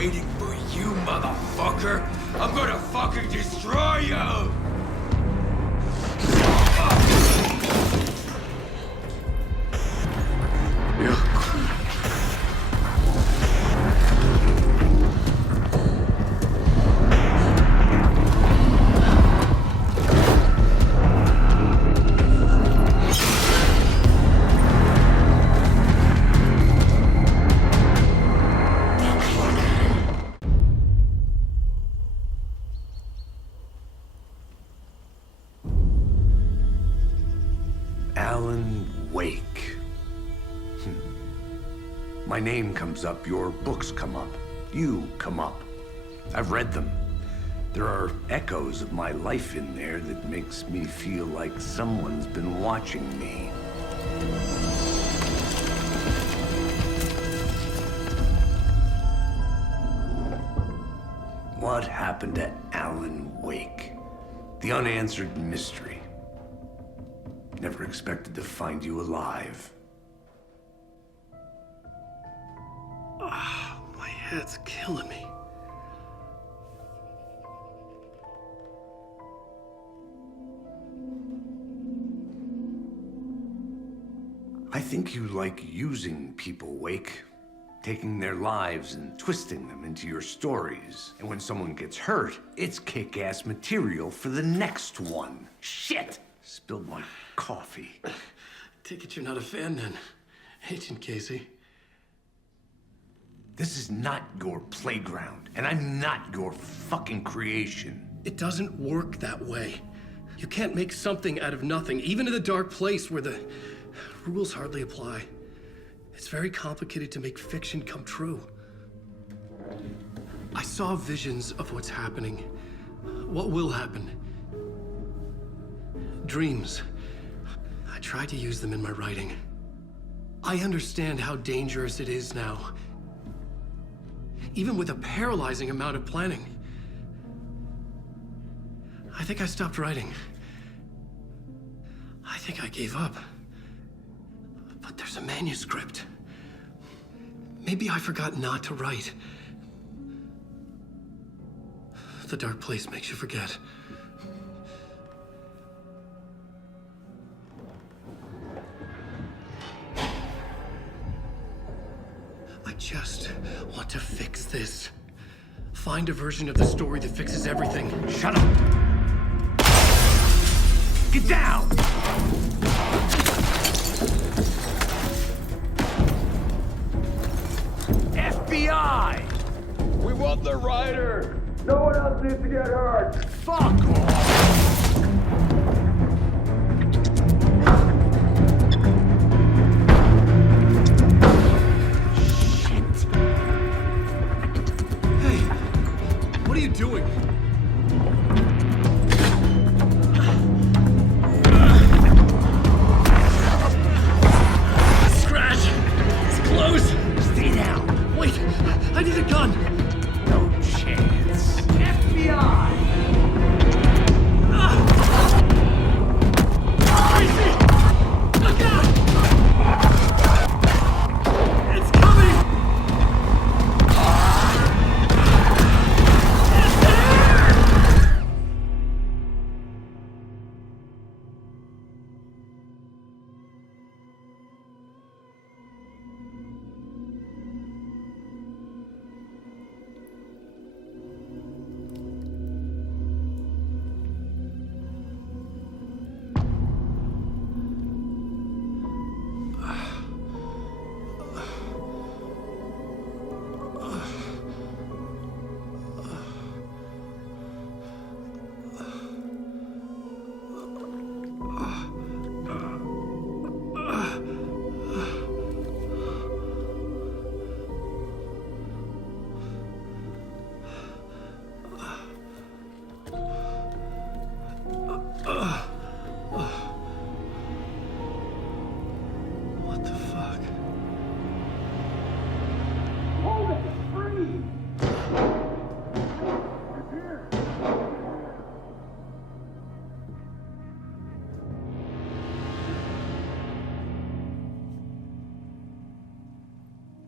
waiting for you, motherfucker! I'm gonna fucking destroy you! Alan Wake. My name comes up, your books come up, you come up. I've read them. There are echoes of my life in there that makes me feel like someone's been watching me. What happened to Alan Wake? The unanswered mystery. Never expected to find you alive. My head's killing me. I think you like using people, Wake. Taking their lives and twisting them into your stories. And when someone gets hurt, it's kick-ass material for the next one. Shit! Spilled my coffee. Take it you're not a fan then, Agent Casey. This is not your playground, and I'm not your fucking creation. It doesn't work that way. You can't make something out of nothing, even in the dark place where the rules hardly apply. It's very complicated to make fiction come true. I saw visions of what's happening, what will happen. Dreams. I tried to use them in my writing. I understand how dangerous it is now. Even with a paralyzing amount of planning. I think I stopped writing. I think I gave up. But there's a manuscript. Maybe I forgot not to write. The dark place makes you forget. I just want to fix this. Find a version of the story that fixes everything. Shut up! Get down! FBI! We want the writer! No one else needs to get hurt! Fuck off! What are you doing? Scratch! It's close! Stay down! Wait! I need a gun! No chance! FBI! Crazy! Look out! It's coming! What the fuck? Hold it! Freeze!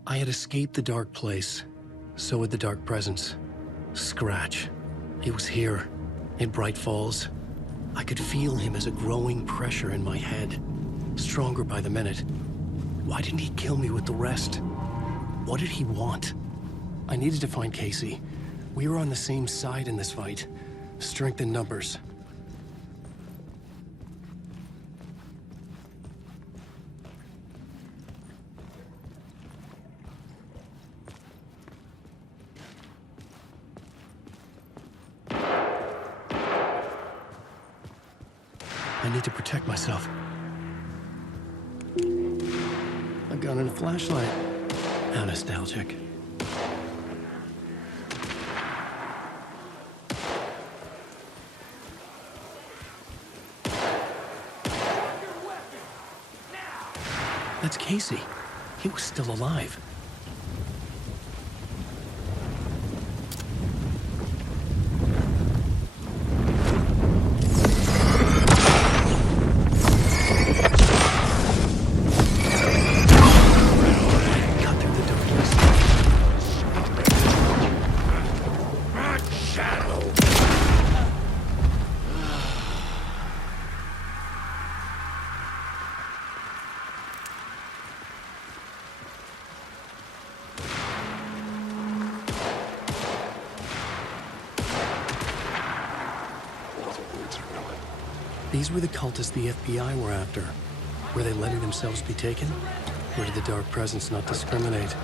I had escaped the dark place, So would the Dark Presence. Scratch. He was here, in Bright Falls. I could feel him as a growing pressure in my head, stronger by the minute. Why didn't he kill me with the rest? What did he want? I needed to find Casey. We were on the same side in this fight. Strength in numbers. I need to protect myself. A gun and a flashlight. How nostalgic. That's Casey. He was still alive. These were the cultists the FBI were after. Were they letting themselves be taken? Or did the Dark Presence not discriminate?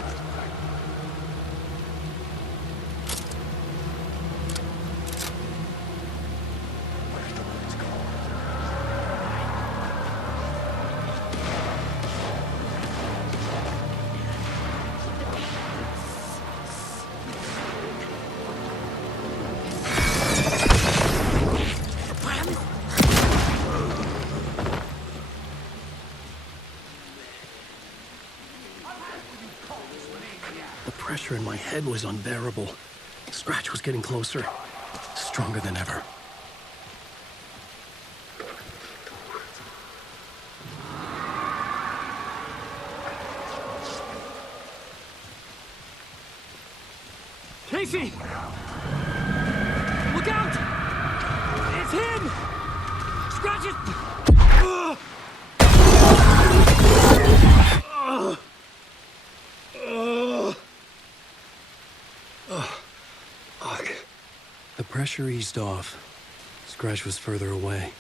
The pressure in my head was unbearable. Scratch was getting closer, stronger than ever. Casey! Look out! It's him! Scratch it! The pressure eased off. Scratch was further away.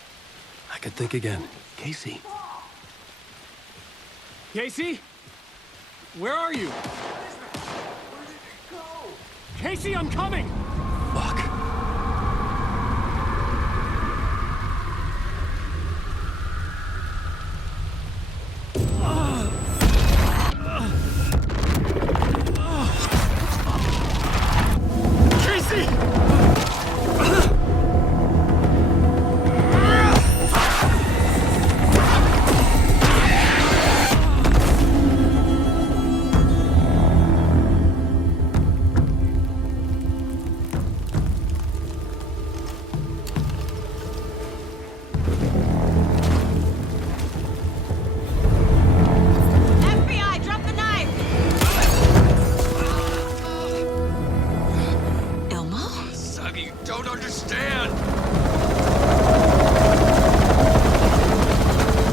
I could think again. Casey. Casey? Where are you? Casey, I'm coming! Fuck. FBI, drop the knife! Elmo? Suggy, you don't understand!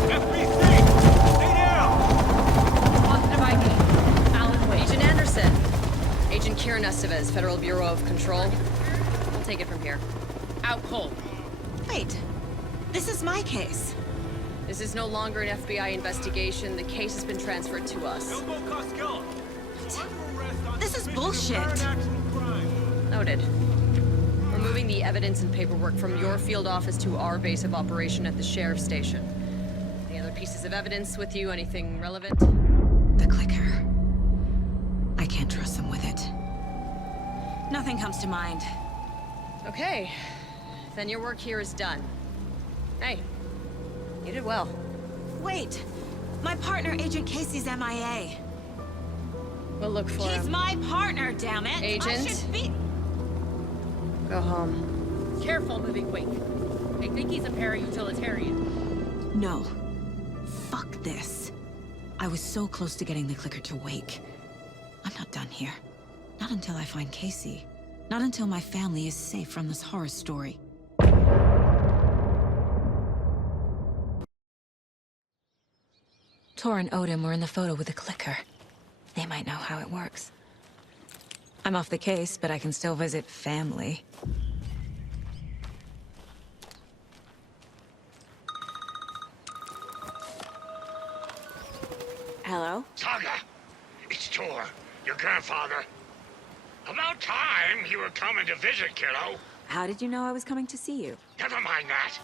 FBC! Stay down! Positive ID. Alan Wade. Agent Anderson. Agent Kieran Estevez, Federal Bureau of Control. We'll take it from here. Out cold. Wait, this is my case. This is no longer an FBI investigation. The case has been transferred to us. This is bullshit. Noted. We're moving the evidence and paperwork from your field office to our base of operation at the sheriff's station. Any other pieces of evidence with you? Anything relevant? The clicker. I can't trust them with it. Nothing comes to mind. Okay. Then your work here is done. Hey, you did well. Wait, my partner, Agent Casey's MIA. We'll look for He's him. my partner, damn it! I Agent? should be... Go home. Careful moving quick. I think he's a para-utilitarian. No. Fuck this. I was so close to getting the clicker to wake. I'm not done here. Not until I find Casey. Not until my family is safe from this horror story. Tor and Odin were in the photo with a clicker. They might know how it works. I'm off the case, but I can still visit family. Hello? Saga, it's Tor, your grandfather. About time you were coming to visit, kiddo. How did you know I was coming to see you? Never mind that.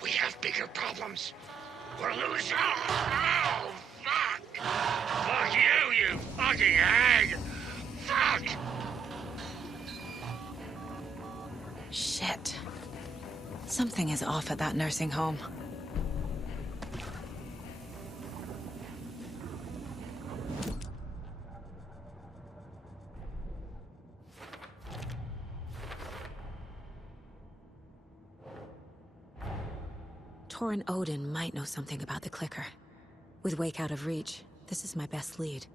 We have bigger problems. We're losing. Oh, fuck! Fuck you, you fucking hag! Fuck! Shit. Something is off at that nursing home. Tor and Odin might know something about the clicker. With Wake out of reach, this is my best lead.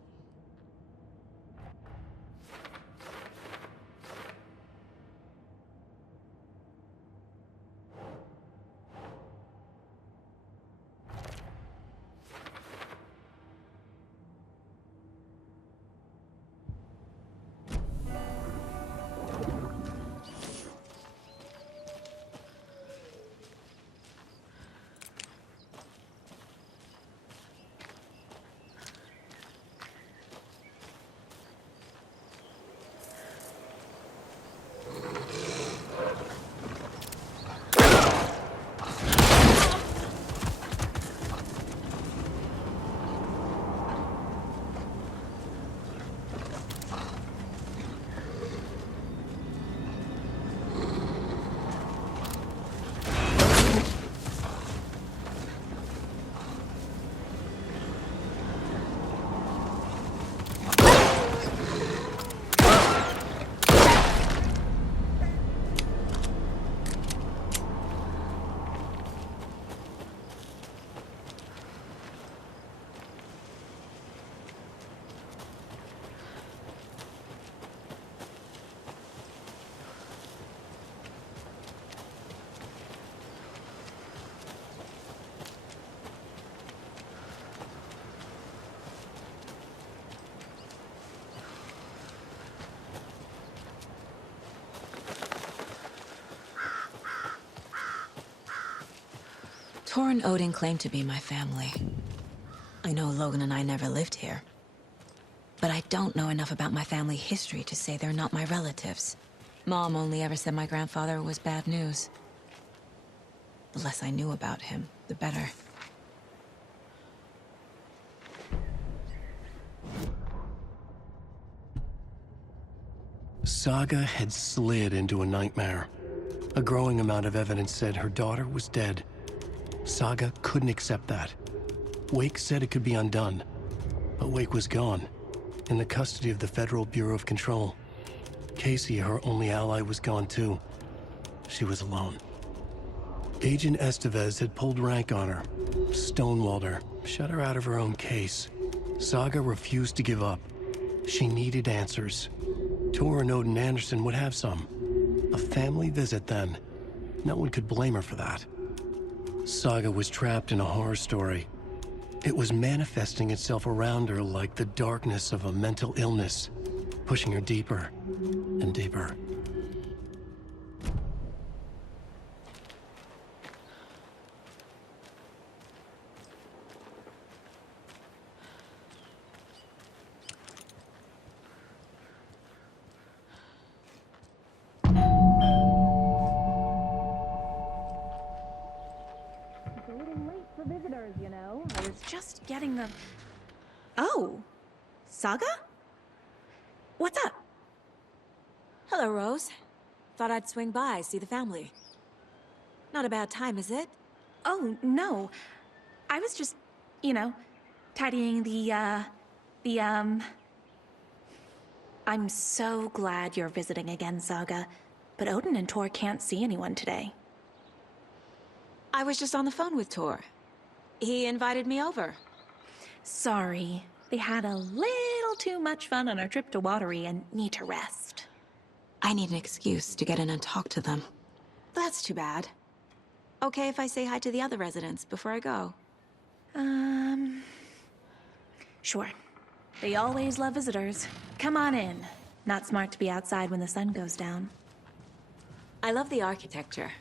Tor and Odin claim to be my family. I know Logan and I never lived here. But I don't know enough about my family history to say they're not my relatives. Mom only ever said my grandfather was bad news. The less I knew about him, the better. Saga had slid into a nightmare. A growing amount of evidence said her daughter was dead. Saga couldn't accept that. Wake said it could be undone. But Wake was gone, in the custody of the Federal Bureau of Control. Casey, her only ally, was gone too. She was alone. Agent Estevez had pulled rank on her, stonewalled her, shut her out of her own case. Saga refused to give up. She needed answers. Tor and Odin Anderson would have some. A family visit, then. No one could blame her for that. Saga was trapped in a horror story. It was manifesting itself around her like the darkness of a mental illness, pushing her deeper and deeper. Just getting the... Oh, Saga? What's up? Hello, Rose. Thought I'd swing by, see the family. Not a bad time, is it? Oh, no. I was just, tidying I'm so glad you're visiting again, Saga. But Odin and Tor can't see anyone today. I was just on the phone with Tor. He invited me over. Sorry. They had a little too much fun on our trip to Watery and need to rest. I need an excuse to get in and talk to them. That's too bad. Okay if I say hi to the other residents before I go? Sure. They always love visitors. Come on in. Not smart to be outside when the sun goes down. I love the architecture.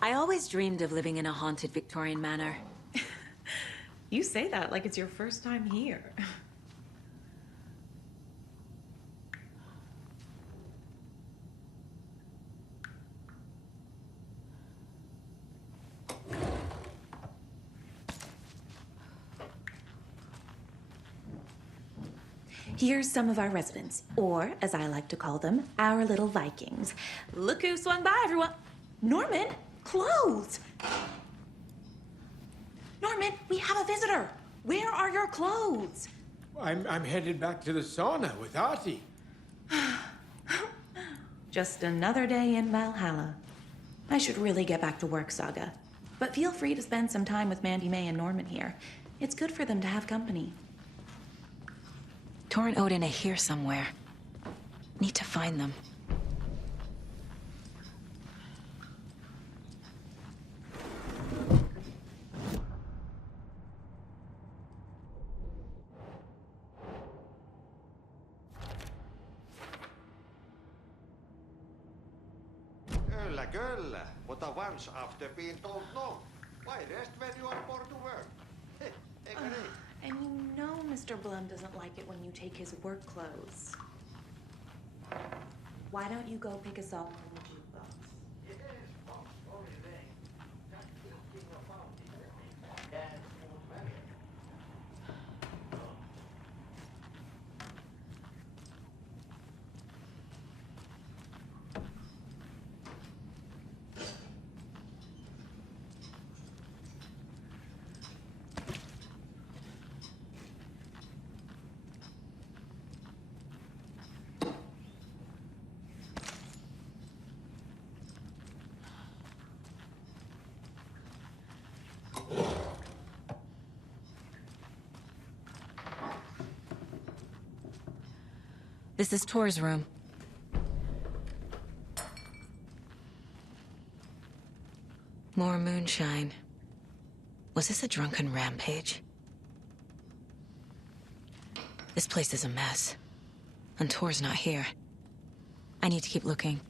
I always dreamed of living in a haunted Victorian manor. You say that like it's your first time here. Here's some of our residents, or as I like to call them, our little Vikings. Look who swung by, everyone. Norman, clothes! Norman, we have a visitor. Where are your clothes? I'm headed back to the sauna with Artie. Just another day in Valhalla. I should really get back to work, Saga. But feel free to spend some time with Mandy May and Norman here. It's good for them to have company. Tor and Odin are here somewhere. Need to find them. Kyllä, kyllä. Mutta once after being told no, why rest when you are born to work? Eikö niin? And you know Mr. Blum doesn't like it when you take his work clothes. Why don't you go pick us up from the jukebox? This is Tor's room. More moonshine. Was this a drunken rampage? This place is a mess. And Tor's not here. I need to keep looking.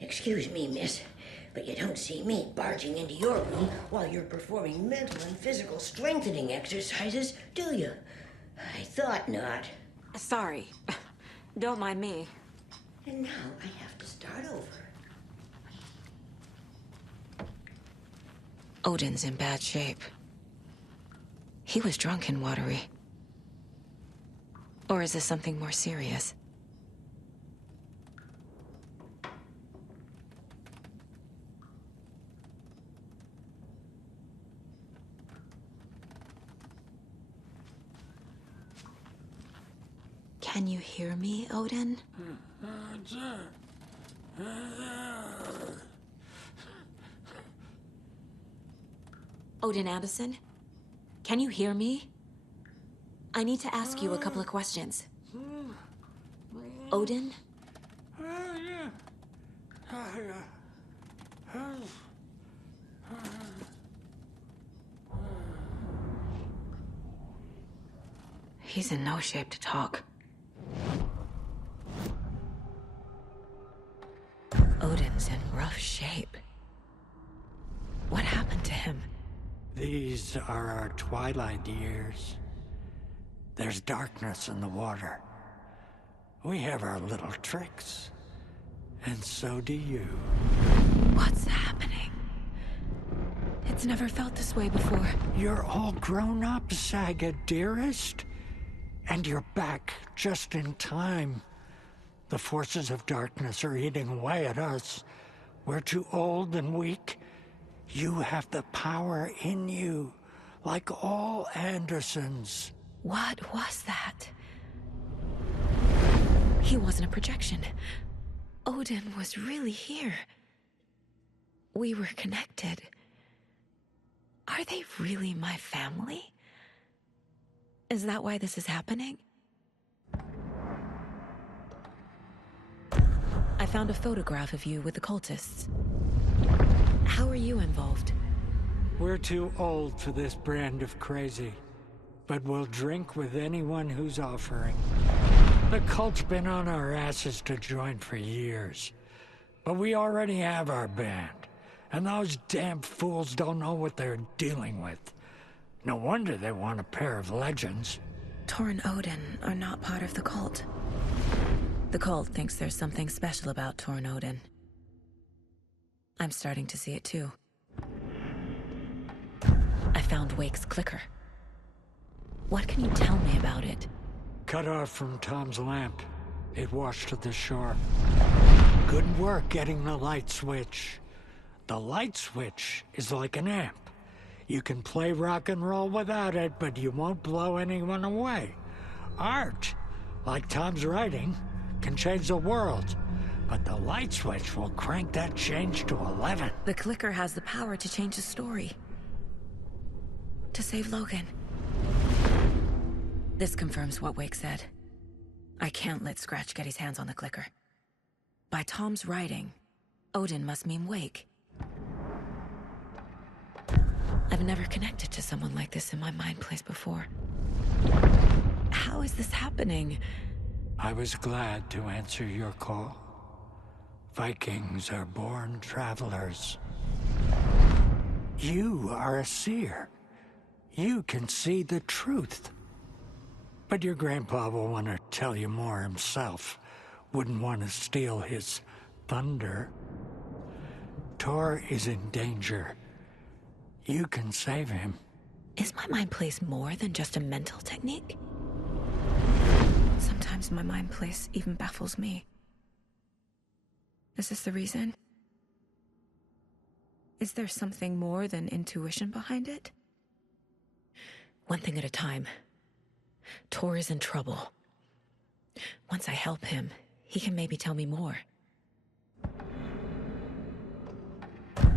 Excuse me, miss, but you don't see me barging into your room while you're performing mental and physical strengthening exercises, do you? I thought not. Sorry. Don't mind me. And now I have to start over. Odin's in bad shape. He was drunk in Watery. Or is this something more serious? Can you hear me, Odin? Odin Anderson? Can you hear me? I need to ask you a couple of questions. Odin? He's in no shape to talk. Odin's in rough shape. What happened to him? These are our twilight years. There's darkness in the water. We have our little tricks. And so do you. What's happening? It's never felt this way before. You're all grown up, Saga, dearest. And you're back just in time. The forces of darkness are eating away at us. We're too old and weak. You have the power in you, like all Andersons. What was that? He wasn't a projection. Odin was really here. We were connected. Are they really my family? Is that why this is happening? I found a photograph of you with the cultists. How are you involved? We're too old for this brand of crazy, but we'll drink with anyone who's offering. The cult's been on our asses to join for years, but we already have our band, and those damn fools don't know what they're dealing with. No wonder they want a pair of legends. Tor and Odin are not part of the cult. The cult thinks there's something special about Tor and Odin. I'm starting to see it too. I found Wake's clicker. What can you tell me about it? Cut off from Tom's lamp. It washed to the shore. Good work getting the light switch. The light switch is like an amp. You can play rock and roll without it, but you won't blow anyone away. Art, like Tom's writing, can change the world, but the light switch will crank that change to 11. The clicker has the power to change the story. To save Logan. This confirms what Wake said. I can't let Scratch get his hands on the clicker. By Tom's writing, Odin must mean Wake. I've never connected to someone like this in my mind place before. How is this happening? I was glad to answer your call. Vikings are born travelers. You are a seer. You can see the truth. But your grandpa will want to tell you more himself. Wouldn't want to steal his thunder. Tor is in danger. You can save him. Is my mind place more than just a mental technique? Sometimes my mind place even baffles me. Is this the reason? Is there something more than intuition behind it? One thing at a time. Tor is in trouble. Once I help him, he can maybe tell me more.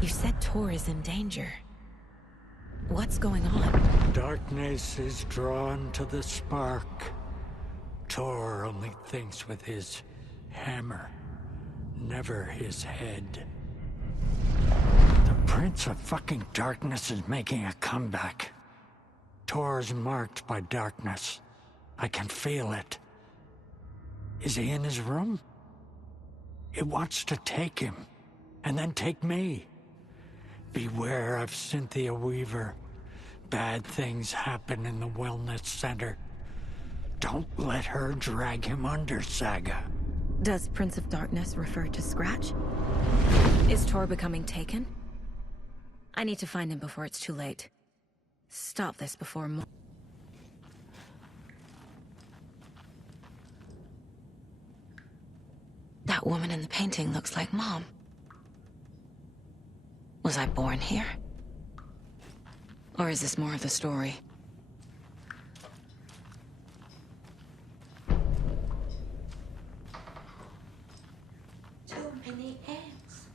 You said Tor is in danger. What's going on? Darkness is drawn to the spark. Tor only thinks with his hammer, never his head. The Prince of fucking Darkness is making a comeback. Tor's marked by darkness. I can feel it. Is he in his room? It wants to take him, and then take me. Beware of Cynthia Weaver. Bad things happen in the wellness center. Don't let her drag him under, Saga. Does Prince of Darkness refer to Scratch? Is Tor becoming taken? I need to find him before it's too late. Stop this before more. That woman in the painting looks like Mom. Was I born here? Or is this more of the story? Too many ants.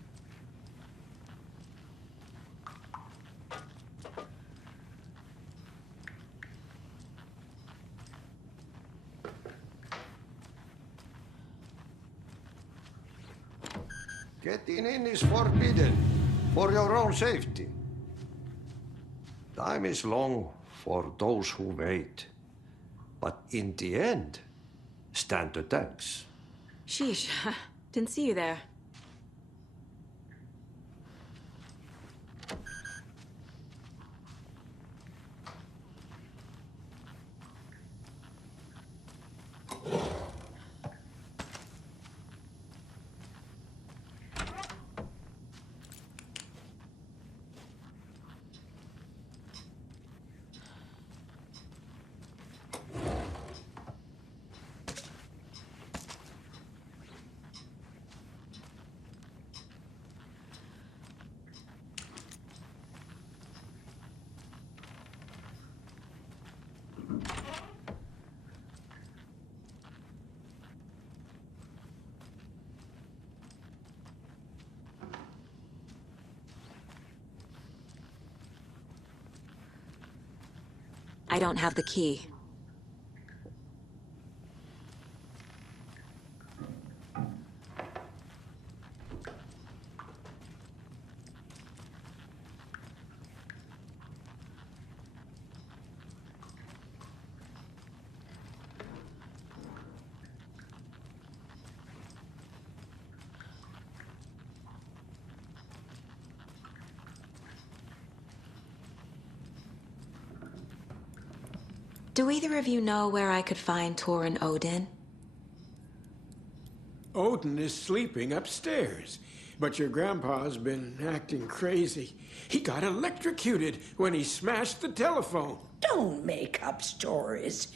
Getting in is forbidden, for your own safety. Time is long for those who wait. But in the end, stand the thanks. Sheesh, didn't see you there. I don't have the key. Do either of you know where I could find Tor and Odin? Odin is sleeping upstairs, but your grandpa's been acting crazy. He got electrocuted when he smashed the telephone. Don't make up stories.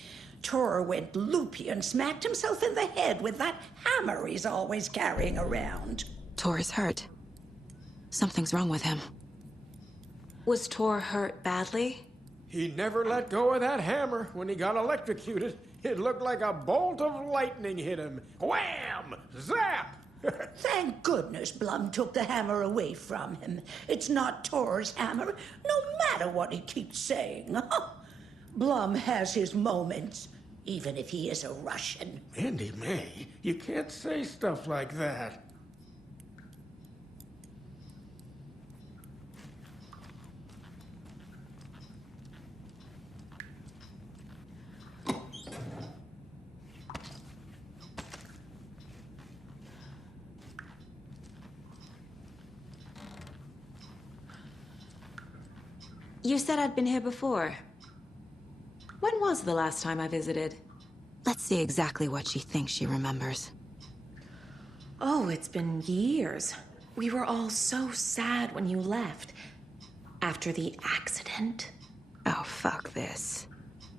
Tor went loopy and smacked himself in the head with that hammer he's always carrying around. Tor is hurt. Something's wrong with him. Was Tor hurt badly? He never let go of that hammer when he got electrocuted. It looked like a bolt of lightning hit him. Wham! Zap! Thank goodness Blum took the hammer away from him. It's not Tor's hammer, no matter what he keeps saying. Blum has his moments, even if he is a Russian. Mandy May, you can't say stuff like that. You said I'd been here before. When was the last time I visited? Let's see exactly what she thinks she remembers. Oh, it's been years. We were all so sad when you left. After the accident. Oh, fuck this.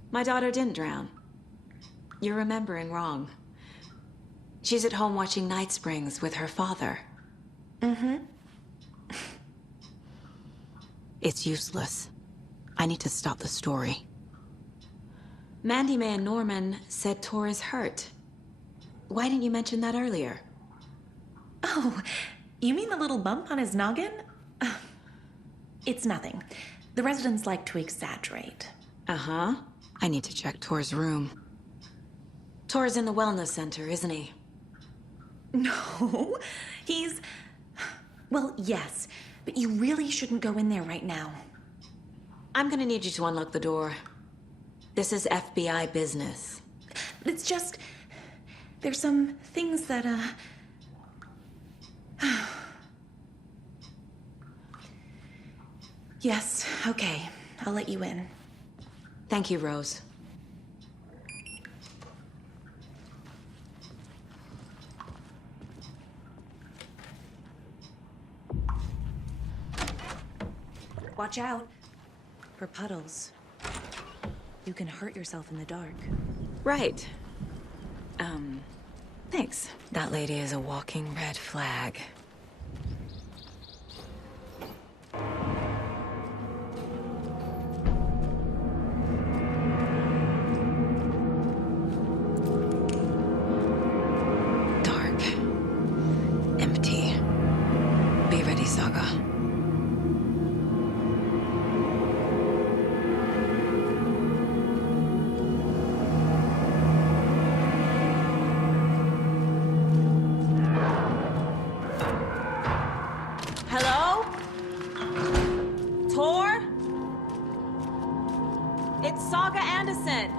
My daughter didn't drown. You're remembering wrong. She's at home watching Night Springs with her father. Mm-hmm. It's useless. I need to stop the story. Mandy May and Norman said Tor is hurt. Why didn't you mention that earlier? Oh, you mean the little bump on his noggin? It's nothing. The residents like to exaggerate. Uh-huh. I need to check Tor's room. Tor's in the wellness center, isn't he? No, he's... Well, yes, but you really shouldn't go in there right now. I'm gonna need you to unlock the door. This is FBI business. It's just... There's some things that, Yes, okay. I'll let you in. Thank you, Rose. Watch out for puddles. You can hurt yourself in the dark. Right. Thanks. That lady is a walking red flag. Dark. Empty. Be ready, Saga. Hello? Tor? It's Saga Anderson.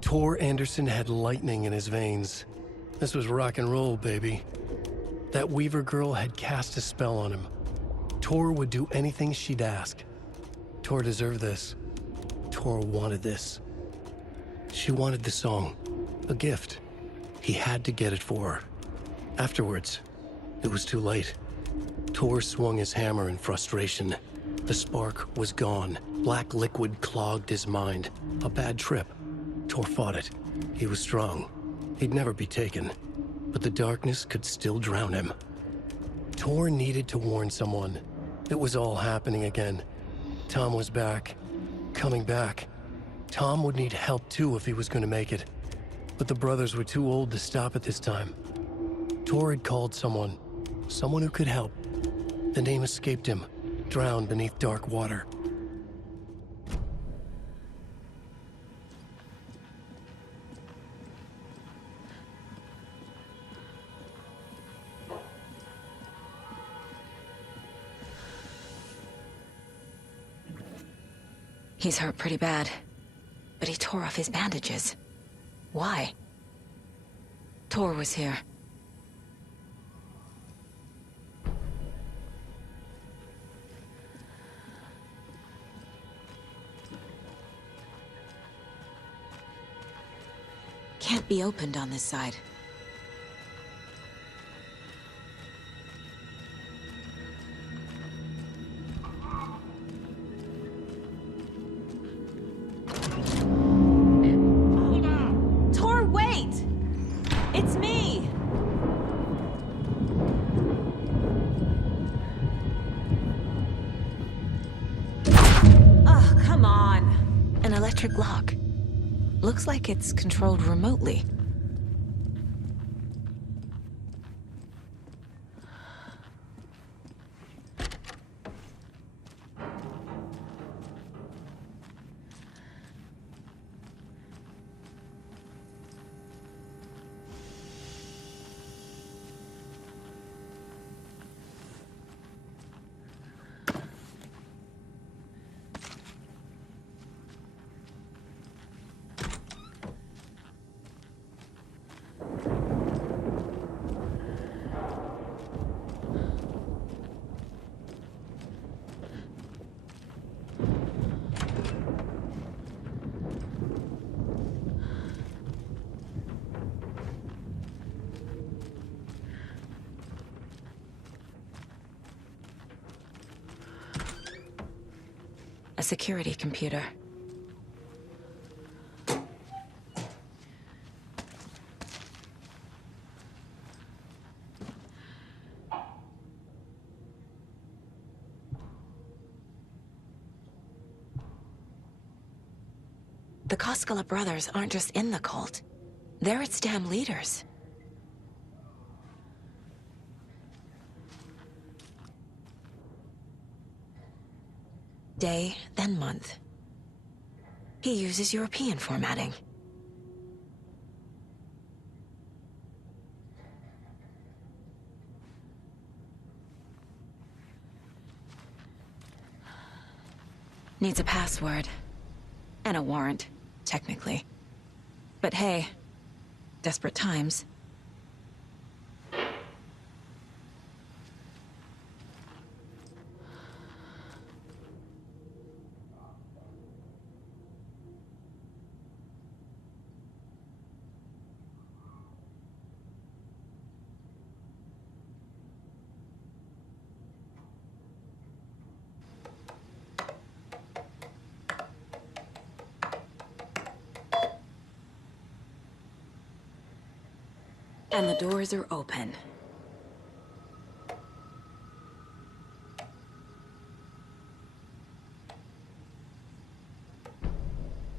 Tor Anderson had lightning in his veins. This was rock and roll, baby. That Weaver girl had cast a spell on him. Tor would do anything she'd ask. Tor deserved this. Tor wanted this. She wanted the song, a gift. He had to get it for her. Afterwards, it was too late. Tor swung his hammer in frustration. The spark was gone. Black liquid clogged his mind. A bad trip. Tor fought it. He was strong. He'd never be taken. But the darkness could still drown him. Tor needed to warn someone. It was all happening again. Tom was back. Coming back. Tom would need help too if he was going to make it. But the brothers were too old to stop at this time. Tor had called someone. Someone who could help. The name escaped him, drowned beneath dark water. He's hurt pretty bad, but he tore off his bandages. Why? Tor was here. Can't be opened on this side. Tor, wait! It's me! Oh, come on! An electric lock. Looks like it's controlled remotely. A security computer. The Koskela brothers aren't just in the cult. They're its damn leaders. Day, then month. He uses European formatting. Needs a password. And a warrant, technically. But hey, desperate times. And the doors are open.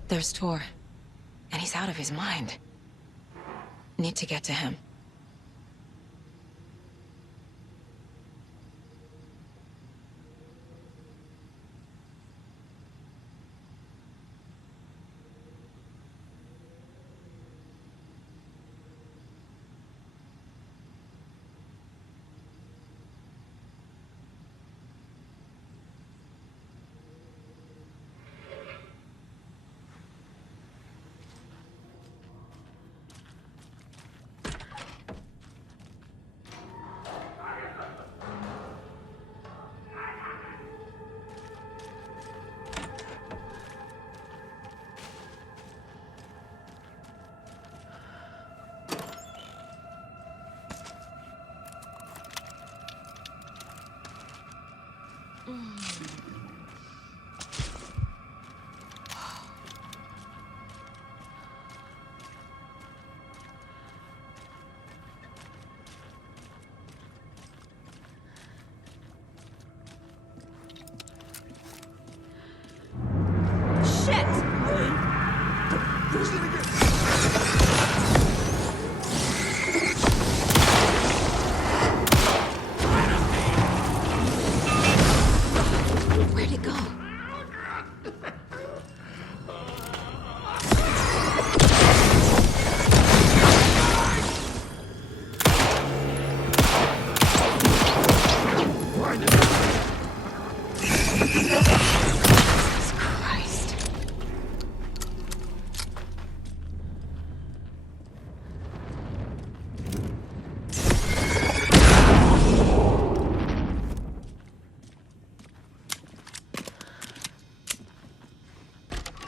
There's Tor. And he's out of his mind. Need to get to him.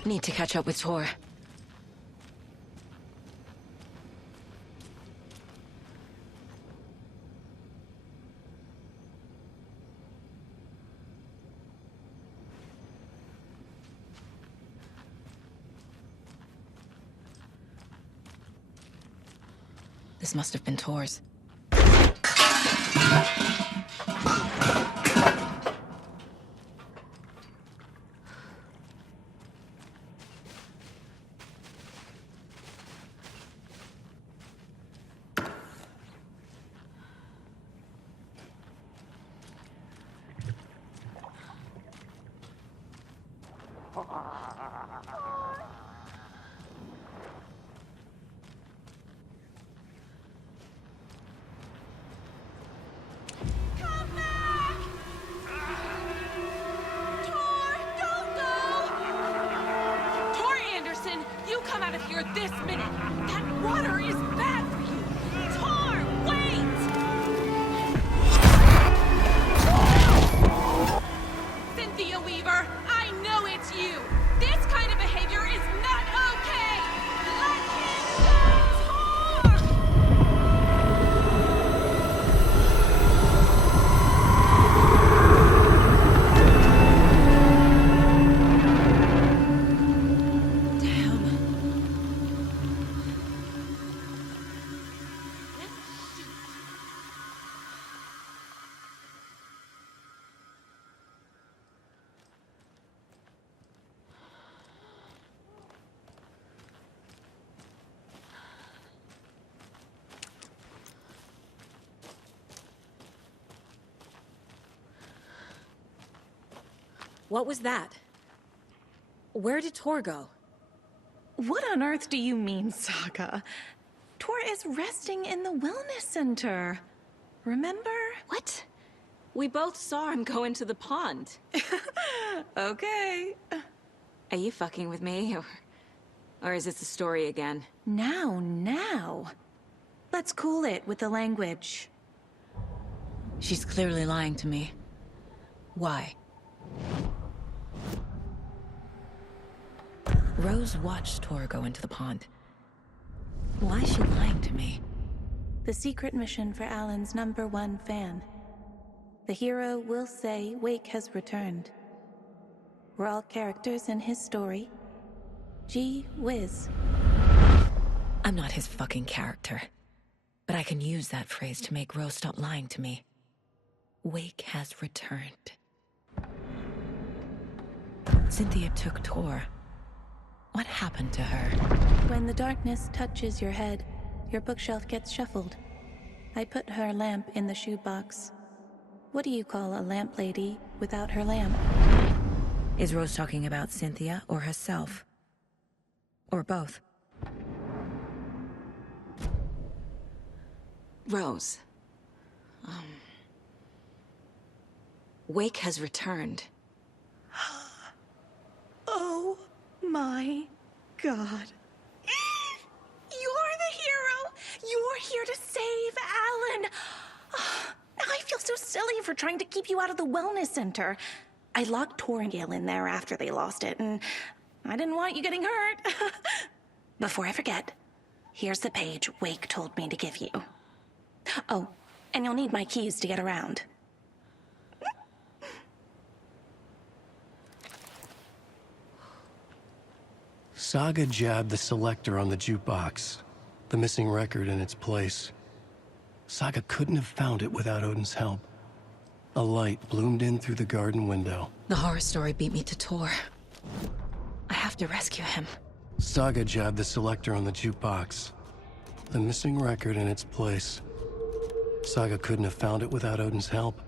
Need to catch up with Tor. This must have been Tor's. This minute! That water is bad for you! Tor, wait! Cynthia Weaver, I know it's you! This kind of behavior is not okay! Let him go, Tor! What was that? Where did Tor go? What on earth do you mean, Saga? Tor is resting in the wellness center. Remember? What? We both saw him go into the pond. Okay. Are you fucking with me? Or is this a story again? Now. Let's cool it with the language. She's clearly lying to me. Why? Rose watched Tor go into the pond. Why is she lying to me? The secret mission for Alan's #1 fan. The hero will say Wake has returned. We're all characters in his story. Gee whiz. I'm not his fucking character. But I can use that phrase to make Rose stop lying to me. Wake has returned. Cynthia took Tor. What happened to her? When the darkness touches your head, your bookshelf gets shuffled. I put her lamp in the shoebox. What do you call a lamp lady without her lamp? Is Rose talking about Cynthia or herself? Or both? Rose. Wake has returned. Oh my God. You're the hero! You're here to save Alan! I feel so silly for trying to keep you out of the wellness center. I locked Tor and Gale in there after they lost it, and I didn't want you getting hurt. Before I forget, here's the page Wake told me to give you. Oh, and you'll need my keys to get around. Saga jabbed the selector on the jukebox, the missing record in its place. Saga couldn't have found it without Odin's help. A light bloomed in through the garden window. The horror story beat me to Tor. I have to rescue him. Saga jabbed the selector on the jukebox, the missing record in its place. Saga couldn't have found it without Odin's help.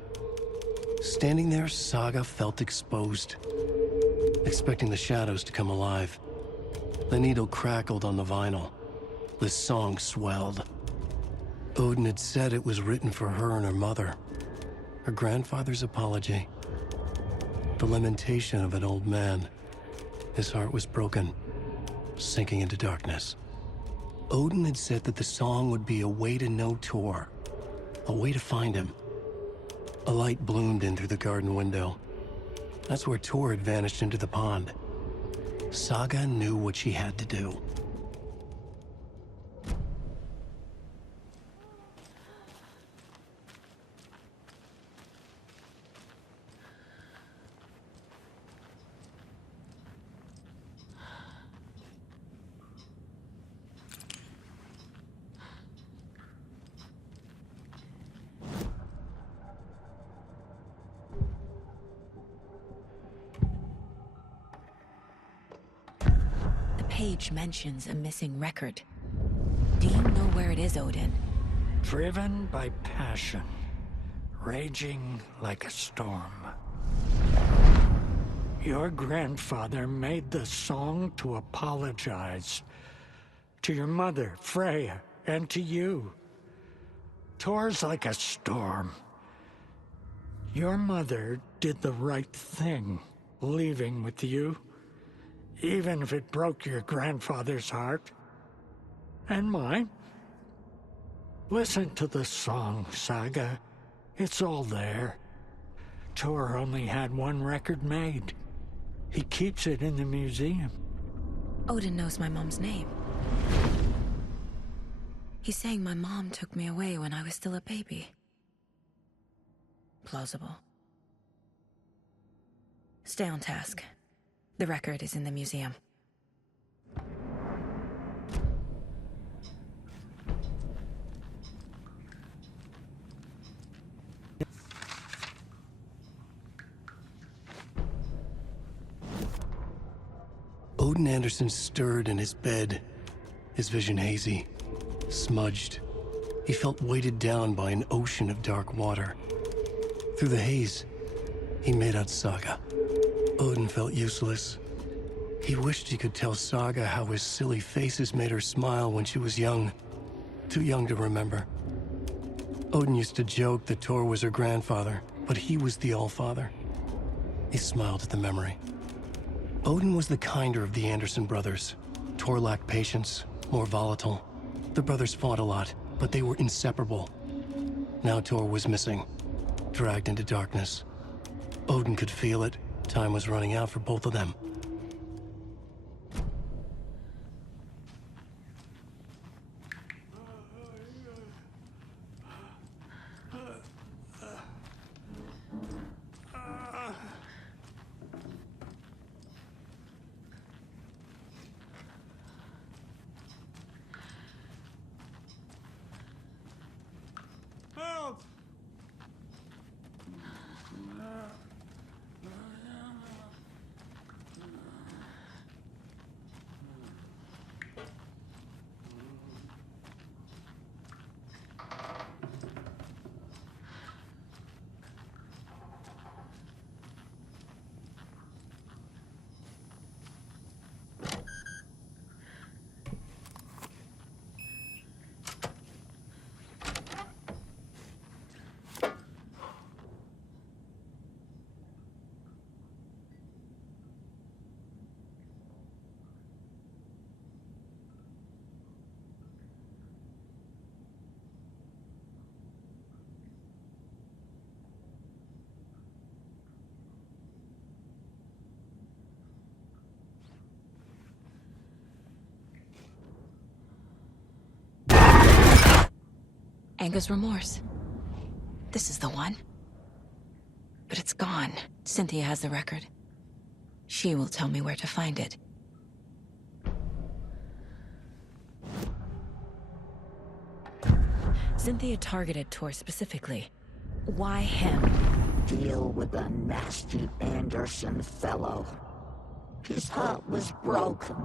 Standing there, Saga felt exposed, expecting the shadows to come alive. The needle crackled on the vinyl. The song swelled. Odin had said it was written for her and her mother. Her grandfather's apology. The lamentation of an old man. His heart was broken, sinking into darkness. Odin had said that the song would be a way to know Tor, a way to find him. A light bloomed in through the garden window. That's where Tor had vanished into the pond. Saga knew what she had to do. Page mentions a missing record. Do you know where it is, Odin? Driven by passion, raging like a storm. Your grandfather made the song to apologize. To your mother, Freya, and to you. Tor's like a storm. Your mother did the right thing, leaving with you. Even if it broke your grandfather's heart. And mine. Listen to the song, Saga. It's all there. Tor only had one record made. He keeps it in the museum. Odin knows my mom's name. He's saying my mom took me away when I was still a baby. Plausible. Stay on task. The record is in the museum. Odin Anderson stirred in his bed, his vision hazy, smudged. He felt weighted down by an ocean of dark water. Through the haze, he made out Saga. Odin felt useless. He wished he could tell Saga how his silly faces made her smile when she was young. Too young to remember. Odin used to joke that Tor was her grandfather, but he was the Allfather. He smiled at the memory. Odin was the kinder of the Anderson brothers. Tor lacked patience, more volatile. The brothers fought a lot, but they were inseparable. Now Tor was missing, dragged into darkness. Odin could feel it. Time was running out for both of them. Help! Anger's remorse. This is the one. But it's gone. Cynthia has the record. She will tell me where to find it. Cynthia targeted Tor specifically. Why him? Deal with the nasty Anderson fellow. His heart was broken.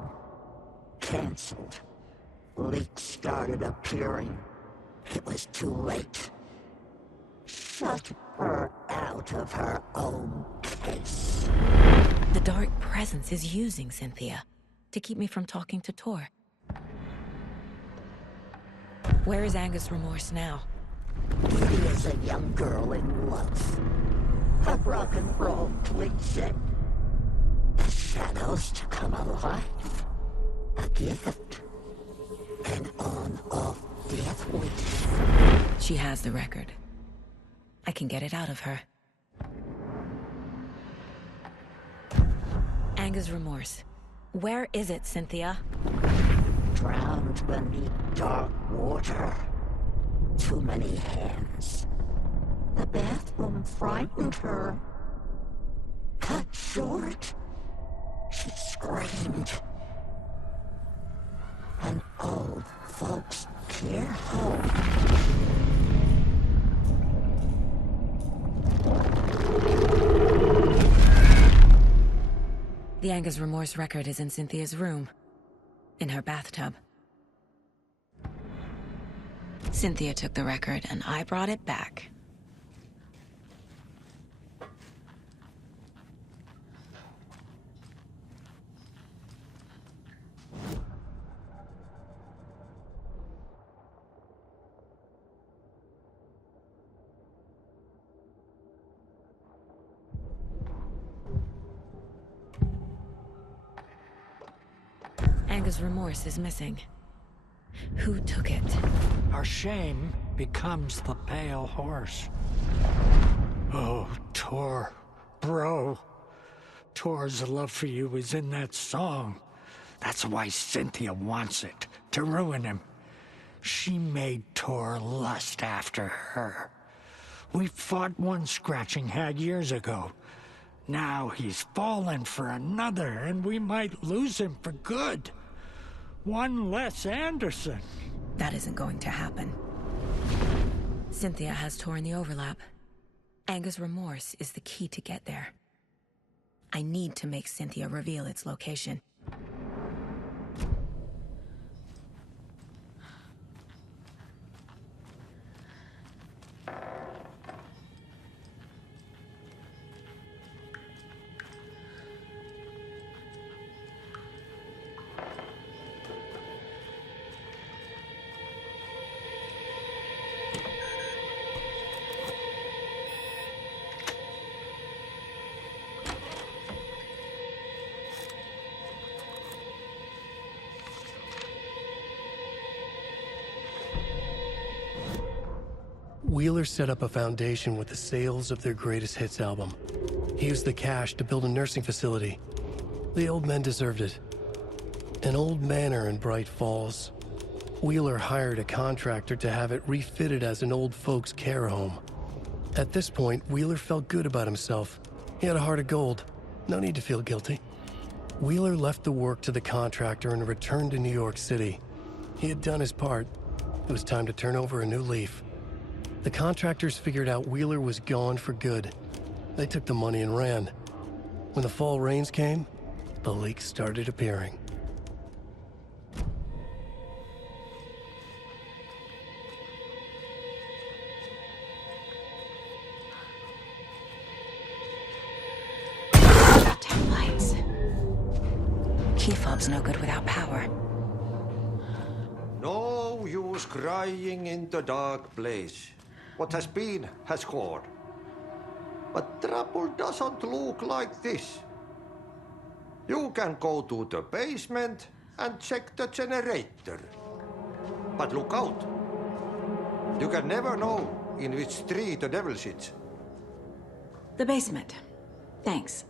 Cancelled. Leaks started appearing. It was too late. Shut her out of her own case. The dark presence is using Cynthia to keep me from talking to Tor. Where is Angus Remorse now? He is a young girl in love. A rock and roll pleasing. The shadows to come alive. A gift. An on-off death wish. She has the record. I can get it out of her. Anger's Remorse. Where is it, Cynthia? Drowned beneath dark water. Too many hands. The bathroom frightened her. Cut short. She screamed. An old folks' care home. The Anger's Remorse record is in Cynthia's room. In her bathtub. Cynthia took the record, and I brought it back. Anger's Remorse is missing. Who took it? Our shame becomes the pale horse. Oh, Tor. Bro. Tor's love for you is in that song. That's why Cynthia wants it, to ruin him. She made Tor lust after her. We fought one scratching hag years ago. Now he's fallen for another, and we might lose him for good. One less Anderson. That isn't going to happen. Cynthia has Tor in the overlap. Anger's Remorse is the key to get there. I need to make Cynthia reveal its location. Wheeler set up a foundation with the sales of their greatest hits album. He used the cash to build a nursing facility. The old men deserved it. An old manor in Bright Falls. Wheeler hired a contractor to have it refitted as an old folks' care home. At this point, Wheeler felt good about himself. He had a heart of gold. No need to feel guilty. Wheeler left the work to the contractor and returned to New York City. He had done his part. It was time to turn over a new leaf. The contractors figured out Wheeler was gone for good. They took the money and ran. When the fall rains came, the leaks started appearing. Ten lights. Key fob's no good without power. No use crying in the dark place. What has been has gone. But trouble doesn't look like this. You can go to the basement and check the generator. But look out. You can never know in which tree the devil sits. The basement. Thanks.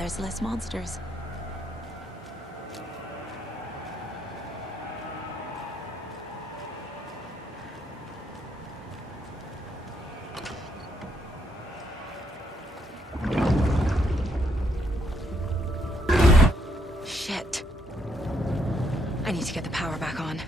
there's less monsters. Shit. I need to get the power back on.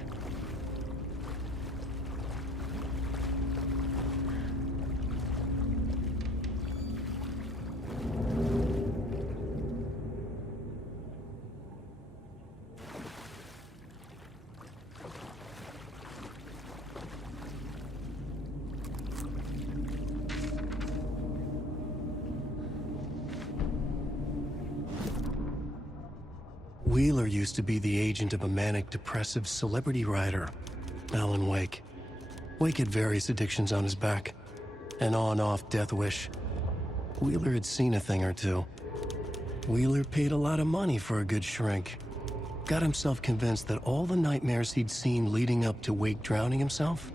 Wheeler used to be the agent of a manic-depressive celebrity writer, Alan Wake. Wake had various addictions on his back, an on-off death wish. Wheeler had seen a thing or two. Wheeler paid a lot of money for a good shrink. Got himself convinced that all the nightmares he'd seen leading up to Wake drowning himself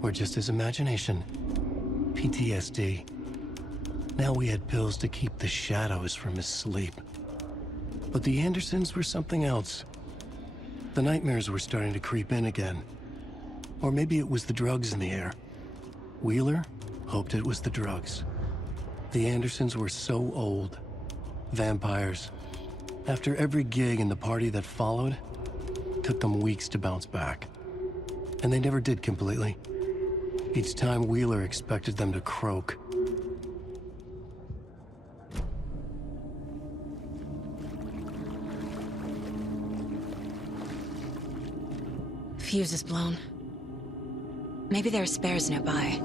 were just his imagination. PTSD. Now we had pills to keep the shadows from his sleep. But the Andersons were something else. The nightmares were starting to creep in again. Or maybe it was the drugs in the air. Wheeler hoped it was the drugs. The Andersons were so old. Vampires. After every gig and the party that followed, took them weeks to bounce back. And they never did completely. Each time Wheeler expected them to croak. Fuse is blown. Maybe there are spares nearby.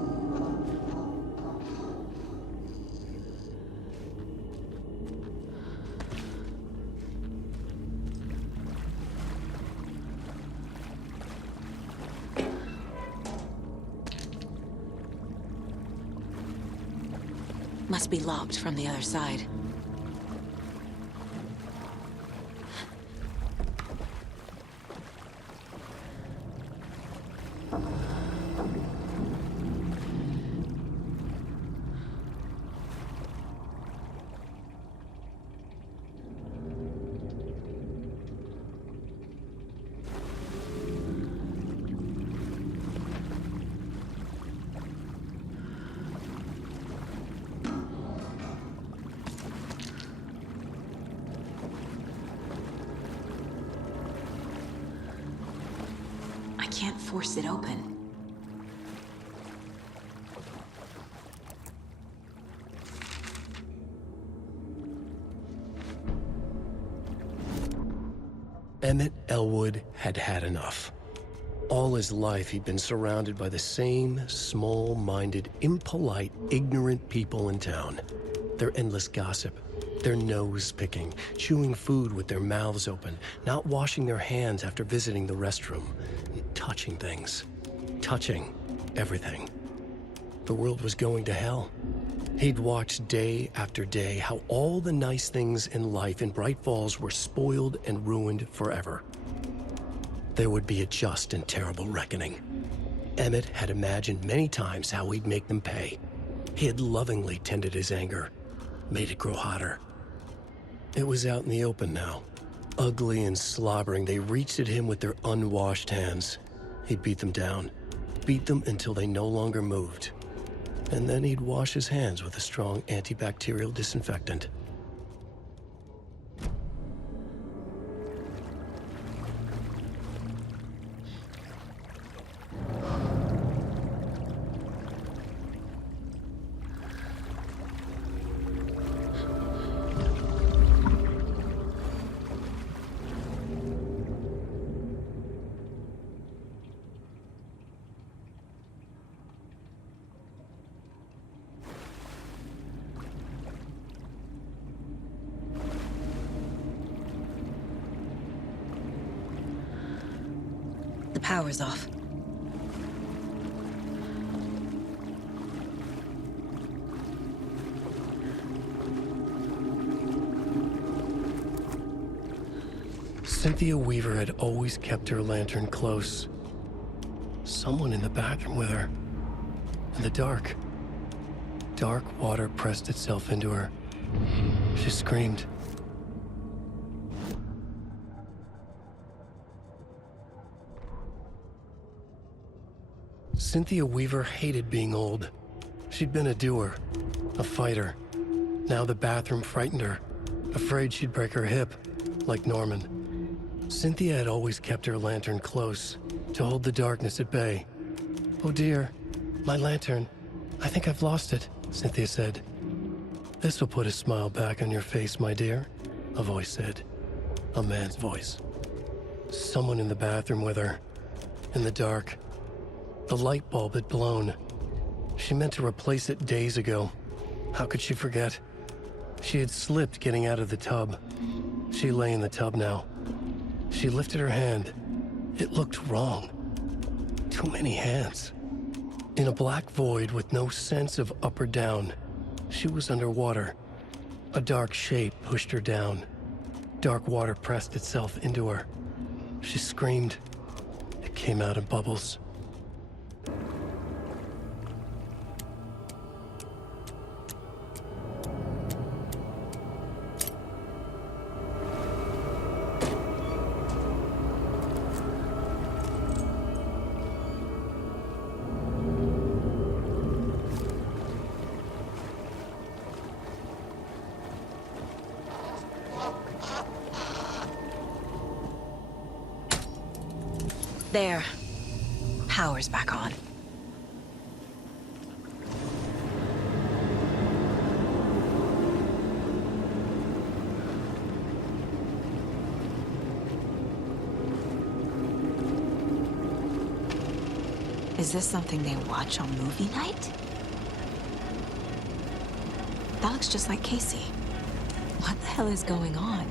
Must be locked from the other side. Can't force it open. Emmett Elwood had had enough. All his life, he'd been surrounded by the same small-minded, impolite, ignorant people in town. Their endless gossip, their nose-picking, chewing food with their mouths open, not washing their hands after visiting the restroom, and touching things. Touching everything. The world was going to hell. He'd watched day after day how all the nice things in life in Bright Falls were spoiled and ruined forever. There would be a just and terrible reckoning. Emmett had imagined many times how he'd make them pay. He had lovingly tended his anger, made it grow hotter. It was out in the open now. Ugly and slobbering, they reached at him with their unwashed hands. He'd beat them down, beat them until they no longer moved. And then he'd wash his hands with a strong antibacterial disinfectant. The power's off. Cynthia Weaver had always kept her lantern close. Someone in the bathroom with her. In the dark. Dark water pressed itself into her. She screamed. Cynthia Weaver hated being old. She'd been a doer, a fighter. Now the bathroom frightened her, afraid she'd break her hip, like Norman. Cynthia had always kept her lantern close, to hold the darkness at bay. "Oh dear, my lantern. I think I've lost it," Cynthia said. "This will put a smile back on your face, my dear," a voice said. A man's voice. Someone in the bathroom with her. In the dark. The light bulb had blown. She meant to replace it days ago. How could she forget? She had slipped getting out of the tub. She lay in the tub now. She lifted her hand. It looked wrong. Too many hands. In a black void with no sense of up or down, she was underwater. A dark shape pushed her down. Dark water pressed itself into her. She screamed. It came out in bubbles. There. Power's back on. Is this something they watch on movie night? That looks just like Casey. What the hell is going on?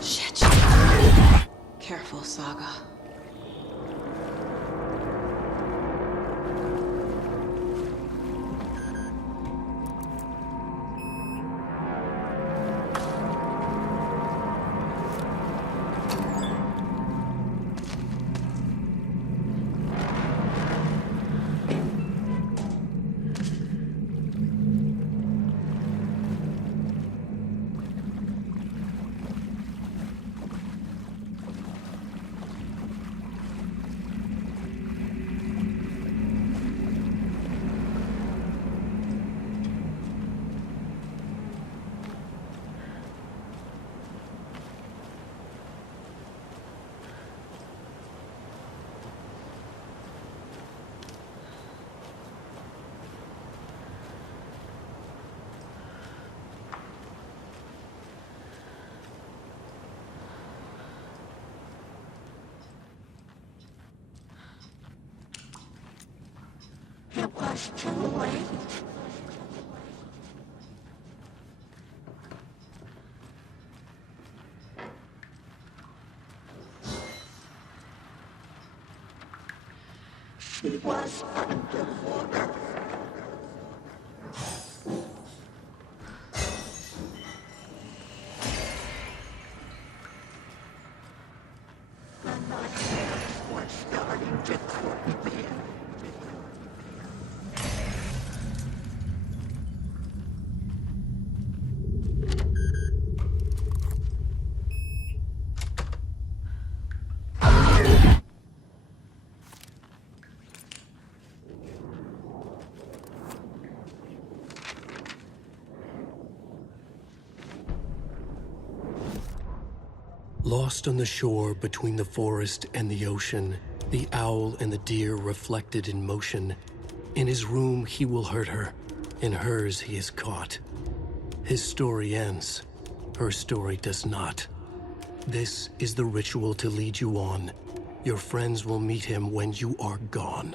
Shit. Careful, Saga. It was too late. She was underwater. The nightmares were starting to creep in. Lost on the shore between the forest and the ocean, the owl and the deer reflected in motion. In his room, he will hurt her. In hers, he is caught. His story ends. Her story does not. This is the ritual to lead you on. Your friends will meet him when you are gone.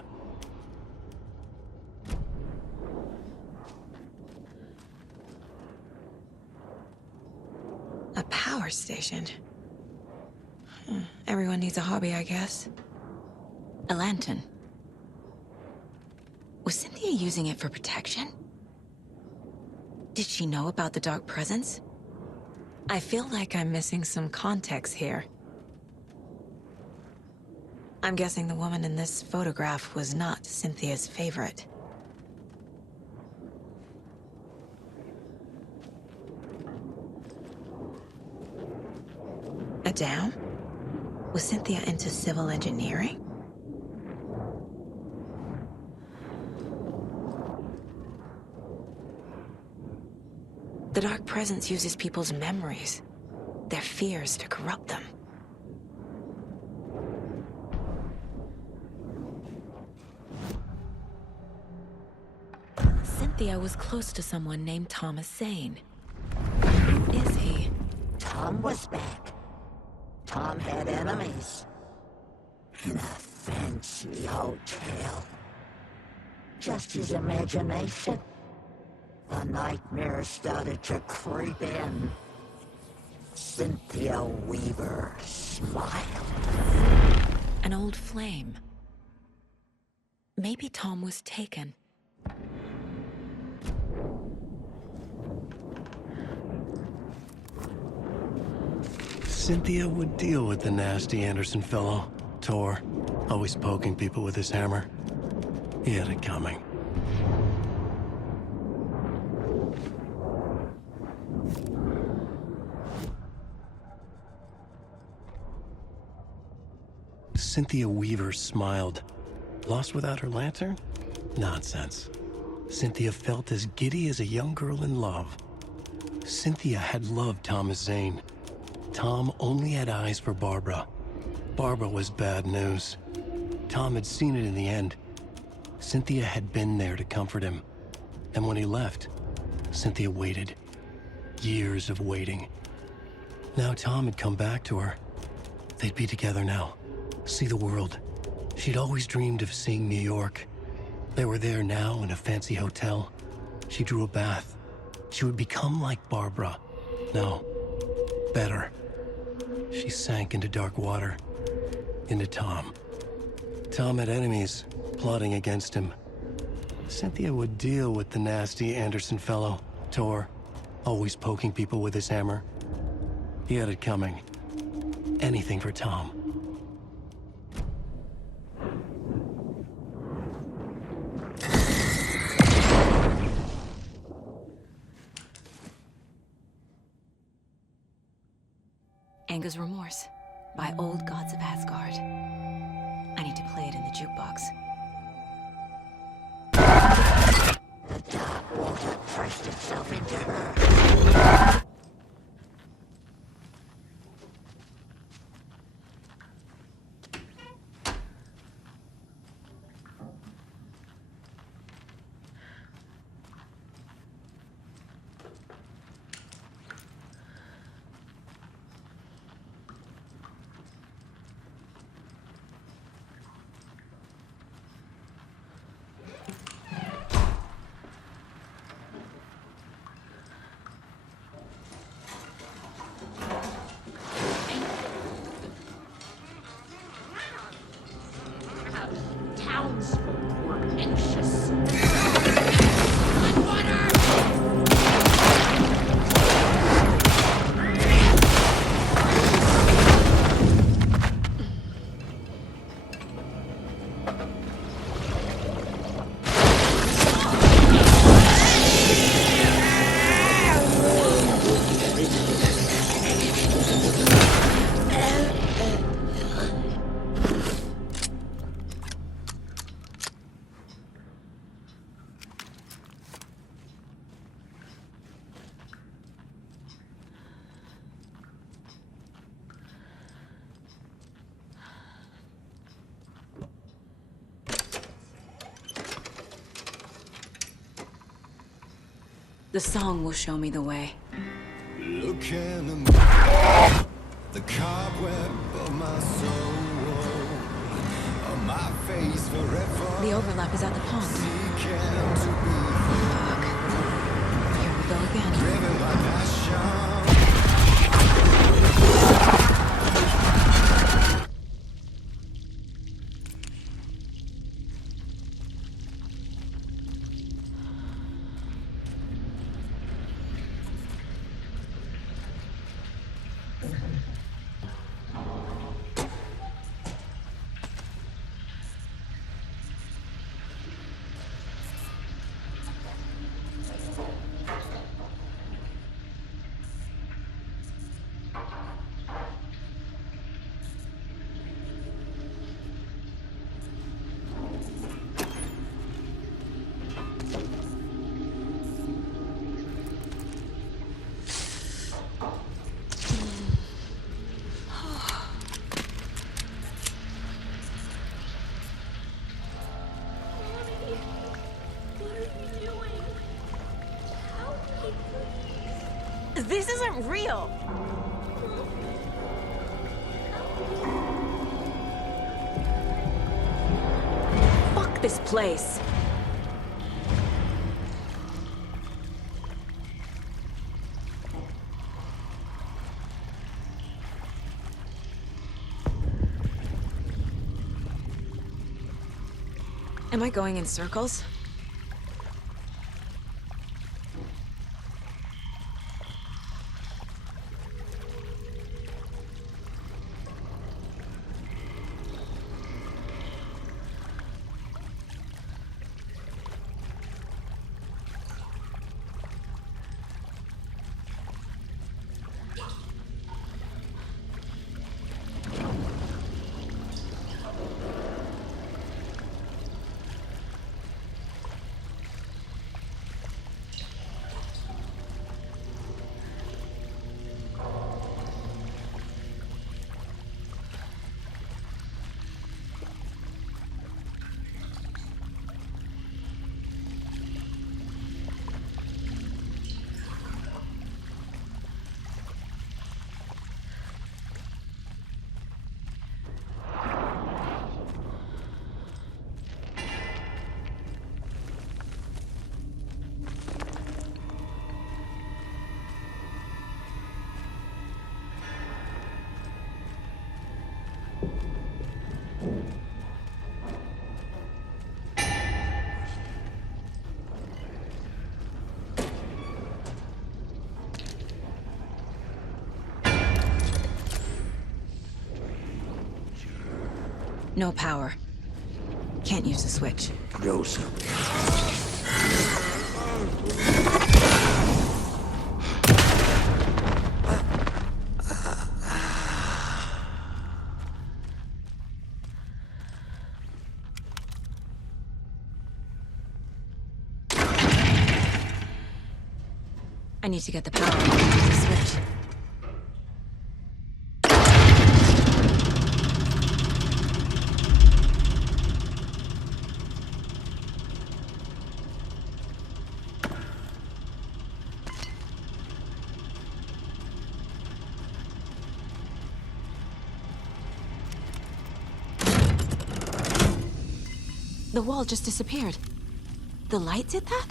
A power station. Everyone needs a hobby, I guess. A lantern. Was Cynthia using it for protection? Did she know about the dark presence? I feel like I'm missing some context here. I'm guessing the woman in this photograph was not Cynthia's favorite. A dam? Was Cynthia into civil engineering? The dark presence uses people's memories, their fears to corrupt them. Cynthia was close to someone named Thomas Zane. Who is he? Tom was back. Tom had enemies. In a fancy hotel. Just his imagination. The nightmare started to creep in. Cynthia Weaver smiled. An old flame. Maybe Tom was taken. Cynthia would deal with the nasty Anderson fellow, Tor, always poking people with his hammer. He had it coming. Cynthia Weaver smiled. Lost without her lantern? Nonsense. Cynthia felt as giddy as a young girl in love. Cynthia had loved Thomas Zane. Tom only had eyes for Barbara. Barbara was bad news. Tom had seen it in the end. Cynthia had been there to comfort him. And when he left, Cynthia waited. Years of waiting. Now Tom had come back to her. They'd be together now. See the world. She'd always dreamed of seeing New York. They were there now in a fancy hotel. She drew a bath. She would become like Barbara. No, better. She sank into dark water. Into Tom. Tom had enemies plotting against him. Cynthia would deal with the nasty Anderson fellow, Tor, always poking people with his hammer. He had it coming. Anything for Tom. Anger's Remorse by Old Gods of Asgard. I need to play it in the jukebox. The dark water pressed itself into her. The song will show me the way. Look in the cobweb of my soul, on my face forever. The overlap is at the pond. Seeking to be Fuck. Here we go again. driven by passion. This isn't real! Fuck this place! Am I going in circles? No power. Can't use the switch. Gross. I need to get the power to use the switch. The wall just disappeared. The light did that?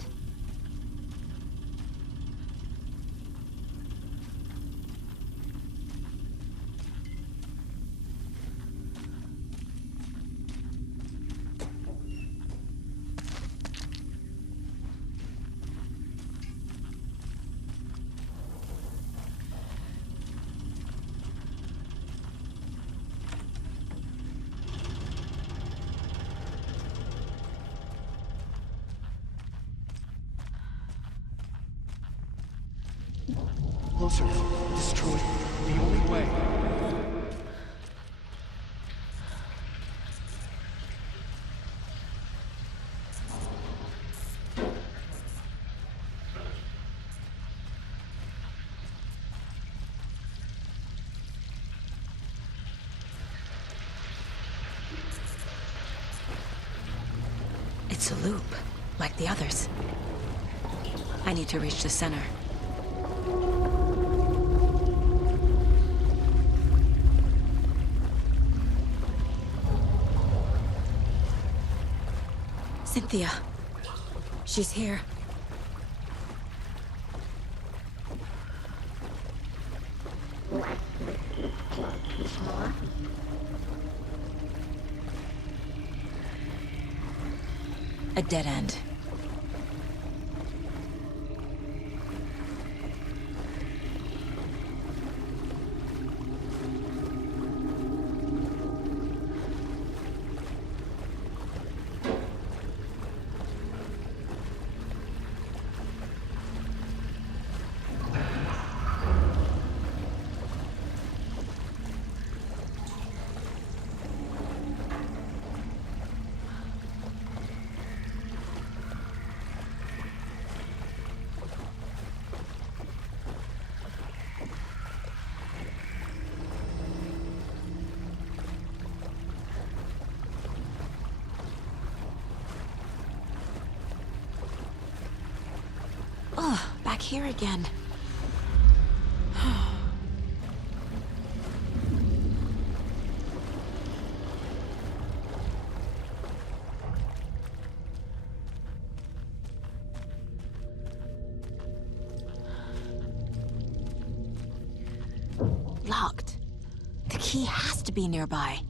Closer. Destroy. The only way. It's a loop, like the others. I need to reach the center. Cynthia. She's here. A dead end. Oh, back here again. Locked. The key has to be nearby.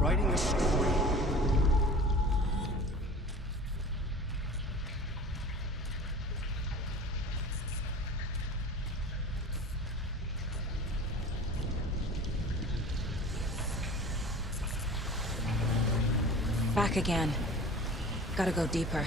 Writing a story. Back again. Gotta go deeper.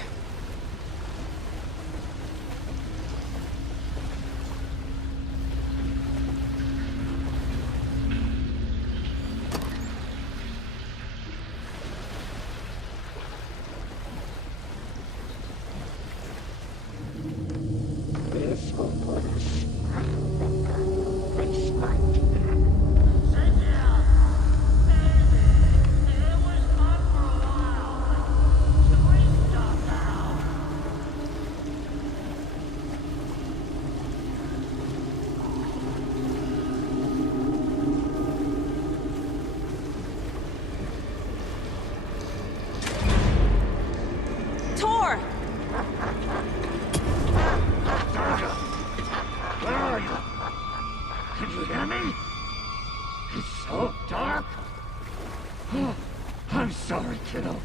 I'm sorry, kiddo.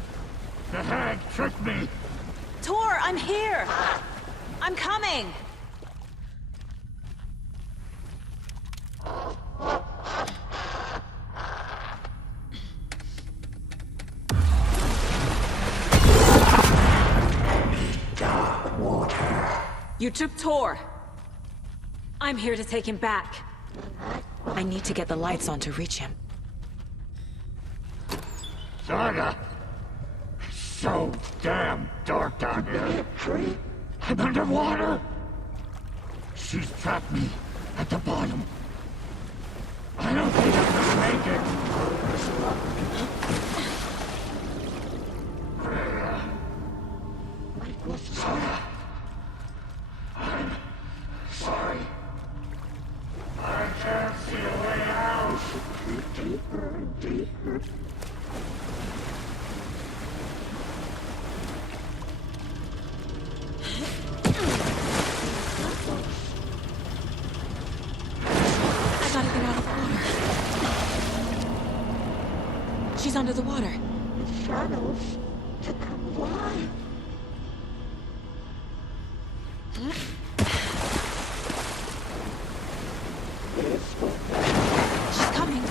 The hag tricked me. Tor, I'm here! I'm coming! You took Tor. I'm here to take him back. I need to get the lights on to reach him. Saga! It's so damn dark down here. I'm underwater. She's trapped me at the bottom. I don't think I'm gonna make it. Saga. I'm sorry. I can't see a way out. Deeper and deeper. I gotta get out of the water. She's under the water. The shadows to come alive. She's coming.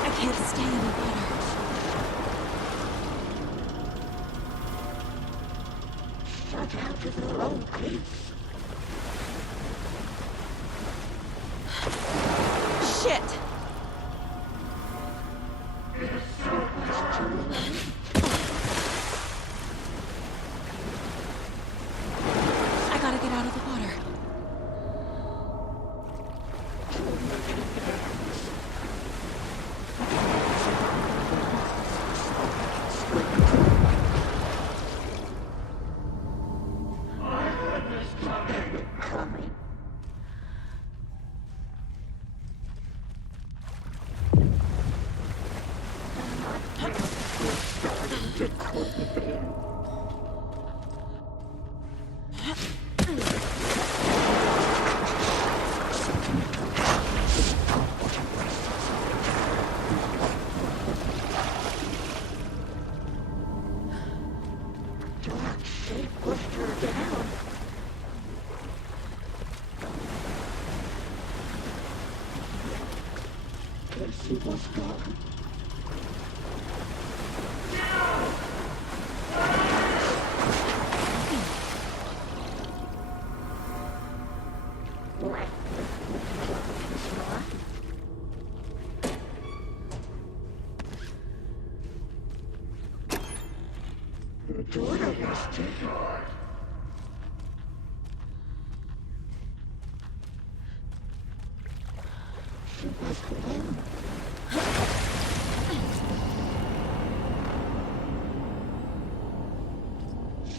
I can't stay in the water. Shut out of their own peace. Shit! I gotta get out of the water.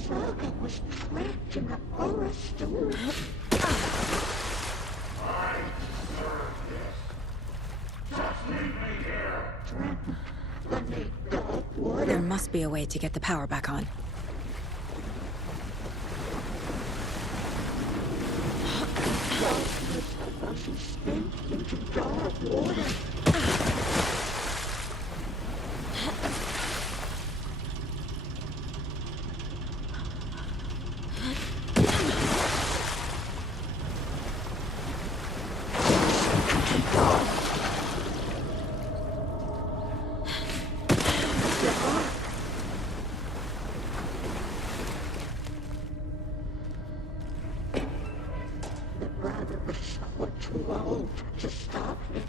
Saga was trapped in the forest. I deserve this. Just leave me here. Let me go. Water. There must be a way to get the power back on. She spent into dark water. The brother was somewhat too old to stop it.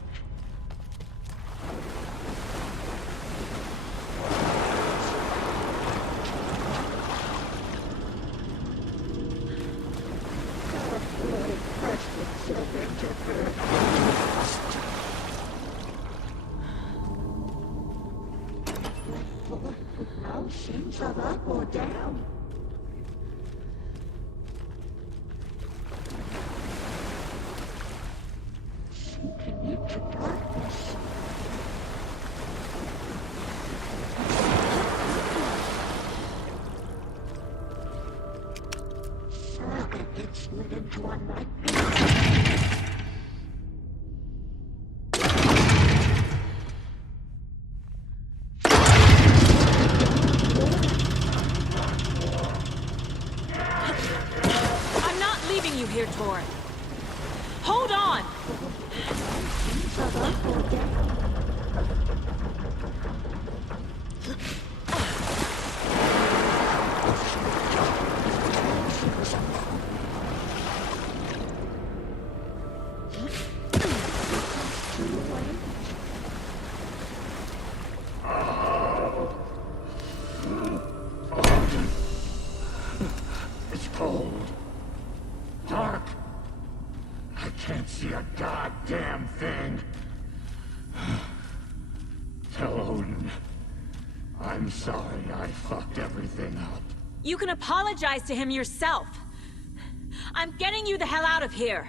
No sense of up or down. Sinking into darkness. slid into a nightmare. I'm not leaving you here, Tor. Hold on! It's cold. Dark. I can't see a goddamn thing. Tell Odin. I'm sorry I fucked everything up. You can apologize to him yourself. I'm getting you the hell out of here.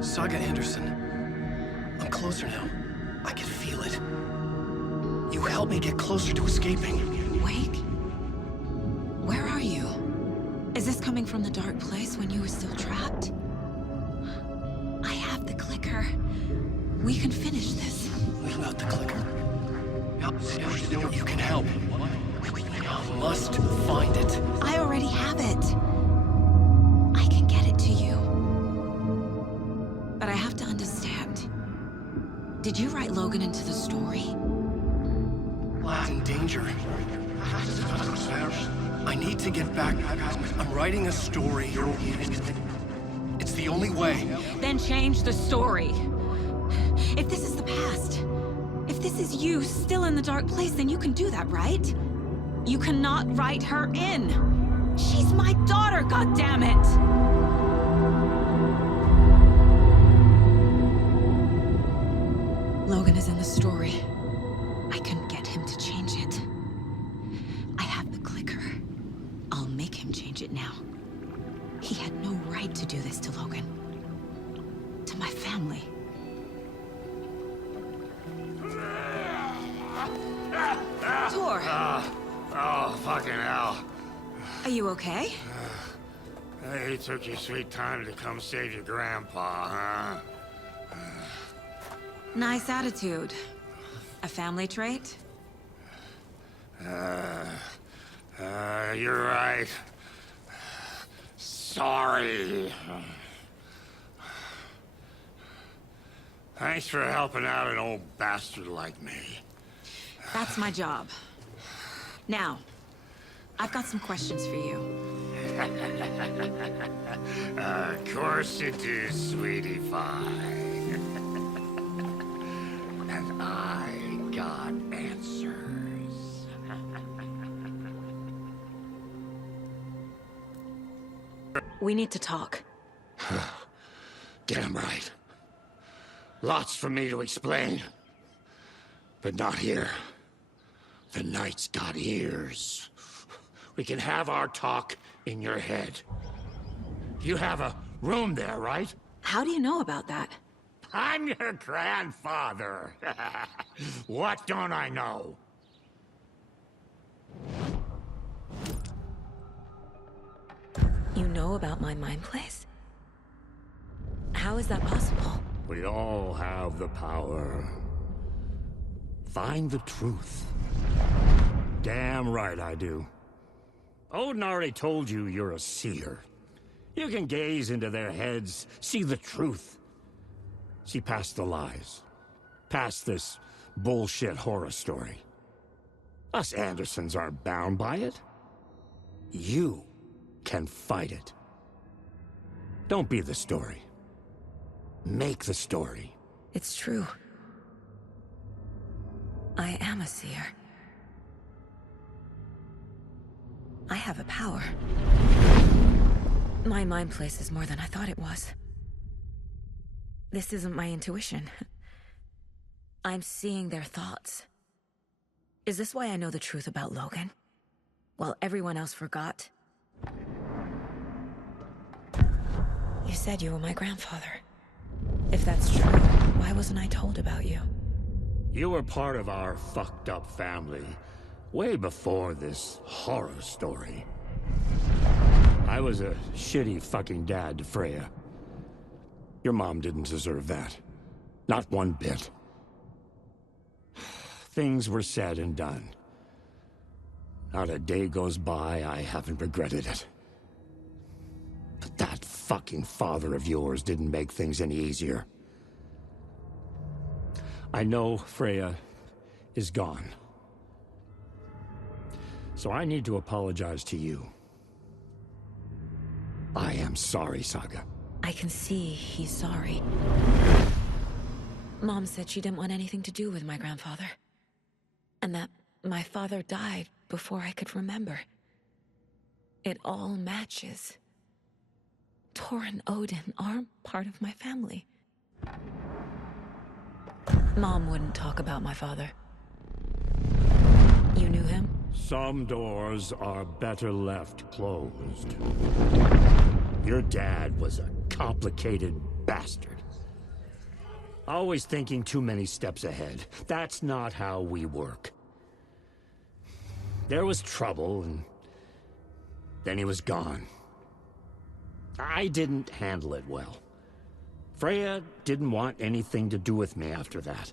Saga Anderson. I'm closer now. I can feel it. You helped me get closer to escaping. Wake? Where are you? Is this coming from the dark place when you were still trapped? I have the clicker. We can finish this. What about the clicker? You can help. You must find it. I already have it. I can get it to you. But I have to understand. Did you write Logan into the story? Lad's in danger. I need to get back. I'm writing a story. It's the only way. Then change the story. If this is the past, if this is you still in the dark place, then you can do that, right? You cannot write her in. She's my daughter, goddammit! Logan is in the story. I can get him to change it. I have the clicker. I'll make him change it now. He had no right to do this to Logan. To my family. Tor! Oh, fucking hell. Are you okay? You took your sweet time to come save your grandpa, huh? Nice attitude. A family trait? You're right. Sorry. Thanks for helping out an old bastard like me. That's my job. Now, I've got some questions for you. Of course you do, sweetie pie. And I got answers. We need to talk. Damn right. Lots for me to explain. But not here. The night's got ears. We can have our talk in your head. You have a room there, right? How do you know about that? I'm your grandfather. What don't I know? You know about my mind place? How is that possible? We all have the power. Find the truth. Damn right I do. Odin already told you you're a seer. You can gaze into their heads, see the truth. See past the lies. Past this bullshit horror story. Us Andersons aren't bound by it. You can fight it. Don't be the story. Make the story. It's true. I am a seer. I have a power. My mind place is more than I thought it was. This isn't my intuition. I'm seeing their thoughts. Is this why I know the truth about Logan? While everyone else forgot? You said you were my grandfather. If that's true, why wasn't I told about you? You were part of our fucked up family, way before this horror story. I was a shitty fucking dad to Freya. Your mom didn't deserve that. Not one bit. Things were said and done. Not a day goes by I haven't regretted it. But that fucking father of yours didn't make things any easier. I know Freya is gone. So I need to apologize to you. I am sorry, Saga. I can see he's sorry. Mom said she didn't want anything to do with my grandfather. And that my father died before I could remember. It all matches. Tor and Odin aren't part of my family. Mom wouldn't talk about my father. You knew him? Some doors are better left closed. Your dad was a complicated bastard. Always thinking too many steps ahead. That's not how we work. There was trouble, and then he was gone. I didn't handle it well. Freya didn't want anything to do with me after that.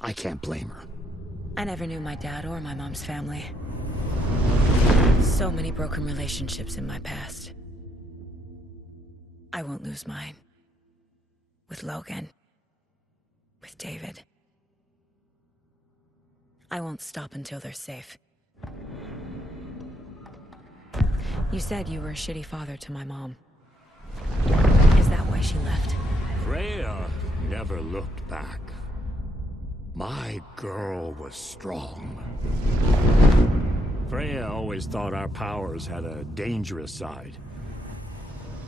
I can't blame her. I never knew my dad or my mom's family. So many broken relationships in my past. I won't lose mine. With Logan. With David. I won't stop until they're safe. You said you were a shitty father to my mom. Is that why she left? Freya never looked back. My girl was strong. Freya always thought our powers had a dangerous side.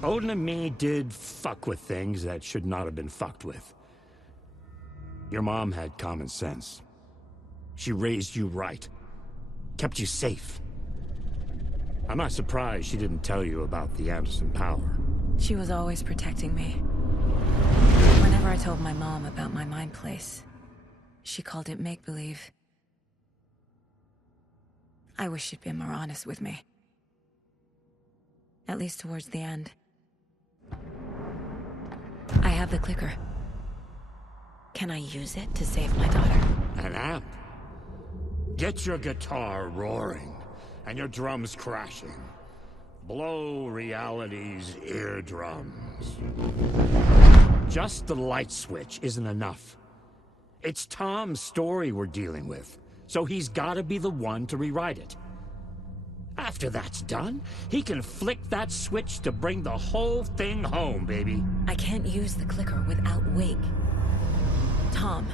Odin and me did fuck with things that should not have been fucked with. Your mom had common sense. She raised you right. Kept you safe. I'm not surprised she didn't tell you about the Anderson power. She was always protecting me. Whenever I told my mom about my mind place, she called it make-believe. I wish she'd been more honest with me. At least towards the end. I have the clicker. Can I use it to save my daughter? An amp? Get your guitar roaring, and your drums crashing. Blow reality's eardrums. Just the light switch isn't enough. It's Tom's story we're dealing with, so he's gotta be the one to rewrite it. After that's done, he can flick that switch to bring the whole thing home, baby. I can't use the clicker without Wake. Tom.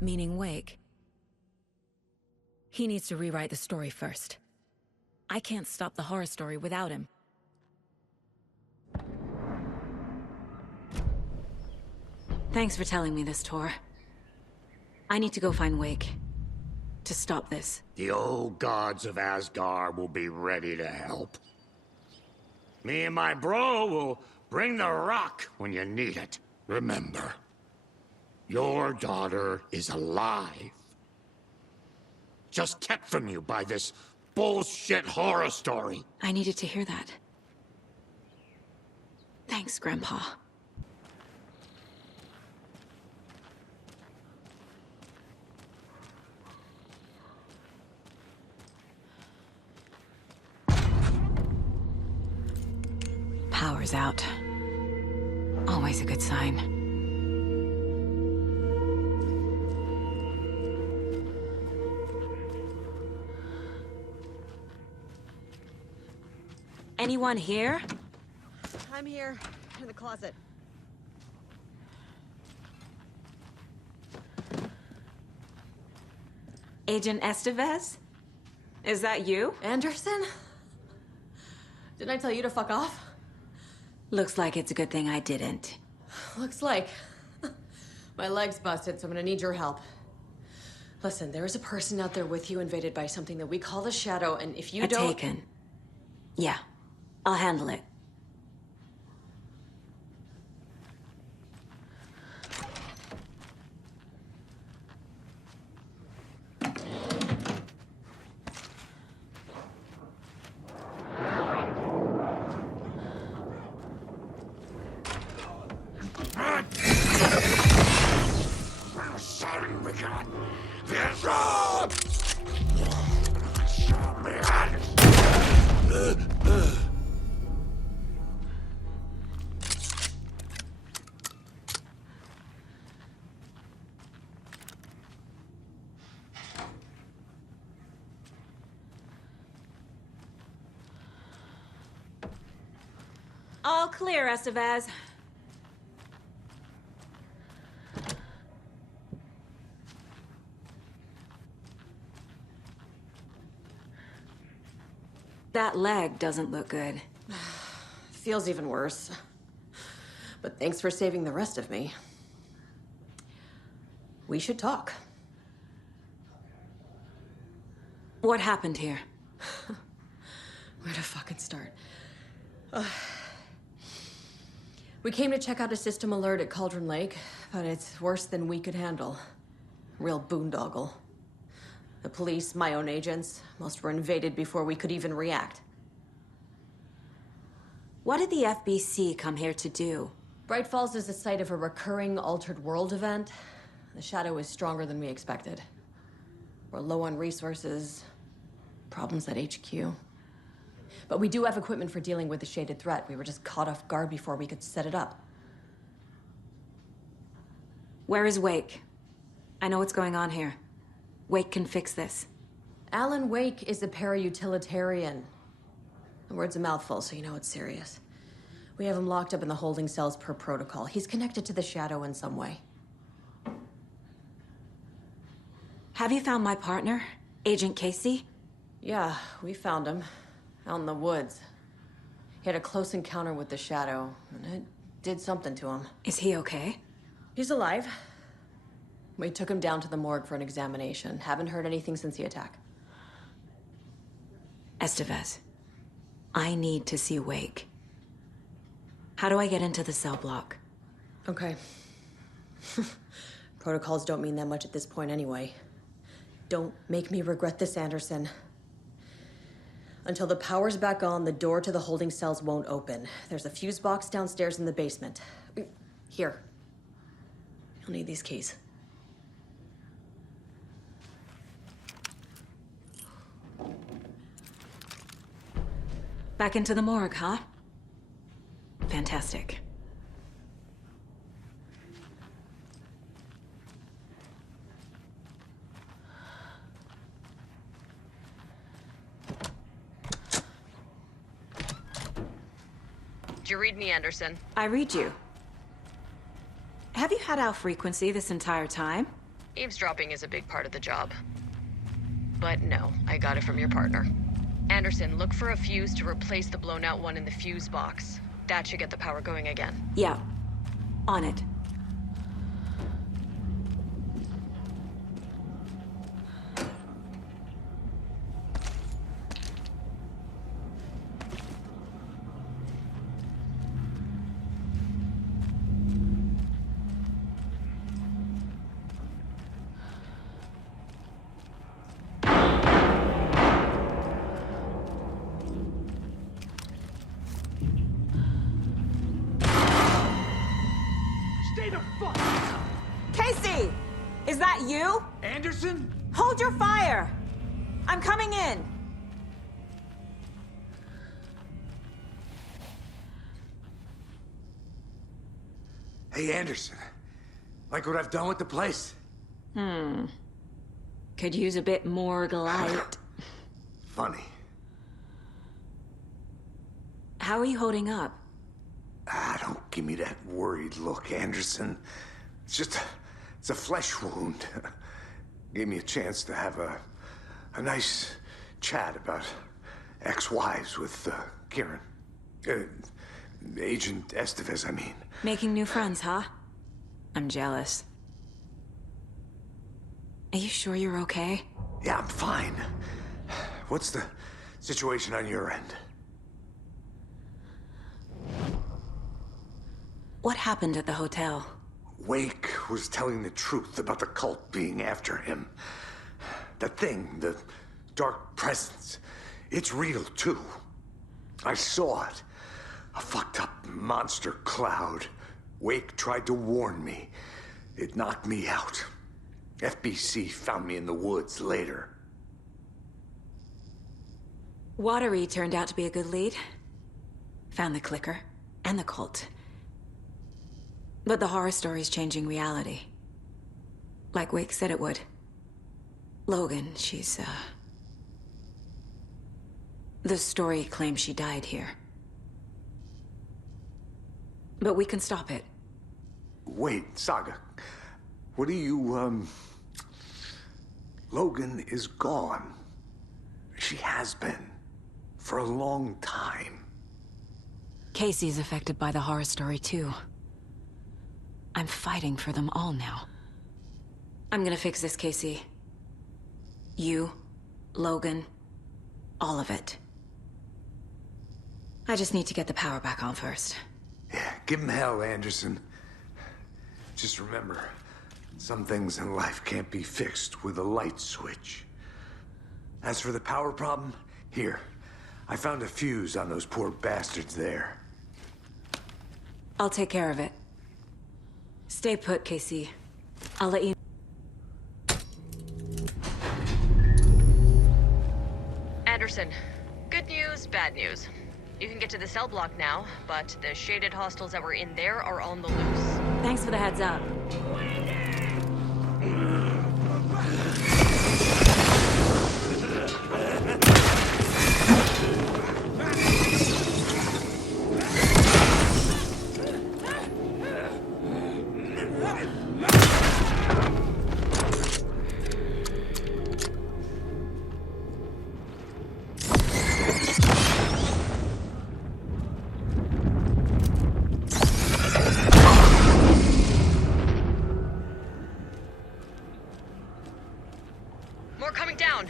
Meaning Wake. He needs to rewrite the story first. I can't stop the horror story without him. Thanks for telling me this, Tor. I need to go find Wake. To stop this. The old gods of Asgard will be ready to help. Me and my bro will bring the rock when you need it. Remember, your daughter is alive. Just kept from you by this bullshit horror story. I needed to hear that. Thanks, Grandpa. Power's out. Always a good sign. Anyone here? I'm here, in the closet. Agent Estevez? Is that you? Anderson? Didn't I tell you to fuck off? Looks like it's a good thing I didn't. Looks like. My leg's busted, so I'm gonna need your help. Listen, there is a person out there with you invaded by something that we call the Shadow, and if you don't... Taken. Yeah, I'll handle it. All clear, Estevez. That leg doesn't look good. Feels even worse. But thanks for saving the rest of me. We should talk. What happened here? Where to fucking start? We came to check out a system alert at Cauldron Lake, but it's worse than we could handle. Real boondoggle. The police, my own agents, most were invaded before we could even react. What did the FBC come here to do? Bright Falls is the site of a recurring altered world event. The shadow is stronger than we expected. We're low on resources, problems at HQ. But we do have equipment for dealing with the shaded threat. We were just caught off guard before we could set it up. Where is Wake? I know what's going on here. Wake can fix this. Alan Wake is a para-utilitarian. The word's a mouthful, so you know it's serious. We have him locked up in the holding cells per protocol. He's connected to the shadow in some way. Have you found my partner, Agent Casey? Yeah, we found him. Out in the woods. He had a close encounter with the shadow, and it did something to him. Is he okay? He's alive. We took him down to the morgue for an examination. Haven't heard anything since the attack. Estevez, I need to see Wake. How do I get into the cell block? Okay. Protocols don't mean that much at this point anyway. Don't make me regret this, Anderson. Until the power's back on, the door to the holding cells won't open. There's a fuse box downstairs in the basement. Here. You'll need these keys. Back into the morgue, huh? Fantastic. Did you read me, Anderson? I read you. Have you had our frequency this entire time? Eavesdropping is a big part of the job. But no, I got it from your partner. Anderson, look for a fuse to replace the blown out one in the fuse box. That should get the power going again. Yeah. On it. Casey! Is that you? Anderson? Hold your fire! I'm coming in! Hey, Anderson. Like what I've done with the place? Could use a bit more light. Funny. How are you holding up? Don't give me that worried look, Anderson. It's a flesh wound. Gave me a chance to have a nice chat about ex-wives with Kieran. Agent Estevez, I mean. Making new friends, huh? I'm jealous. Are you sure you're okay? Yeah, I'm fine. What's the situation on your end? What happened at the hotel? Wake was telling the truth about the cult being after him. That thing, the dark presence, it's real too. I saw it. A fucked up monster cloud. Wake tried to warn me. It knocked me out. FBC found me in the woods later. Watery turned out to be a good lead. Found the clicker and the cult. But the horror story's changing reality. Like Wake said it would. Logan, she's, the story claims she died here. But we can stop it. Wait, Saga. What do you, Logan is gone. She has been. For a long time. Casey's affected by the horror story, too. I'm fighting for them all now. I'm gonna fix this, Casey. You, Logan, all of it. I just need to get the power back on first. Yeah, give him hell, Anderson. Just remember, some things in life can't be fixed with a light switch. As for the power problem, here. I found a fuse on those poor bastards there. I'll take care of it. Stay put, Casey. I'll let you... Anderson, good news, bad news. You can get to the cell block now, but the shaded hostiles that were in there are on the loose. Thanks for the heads up. More coming down.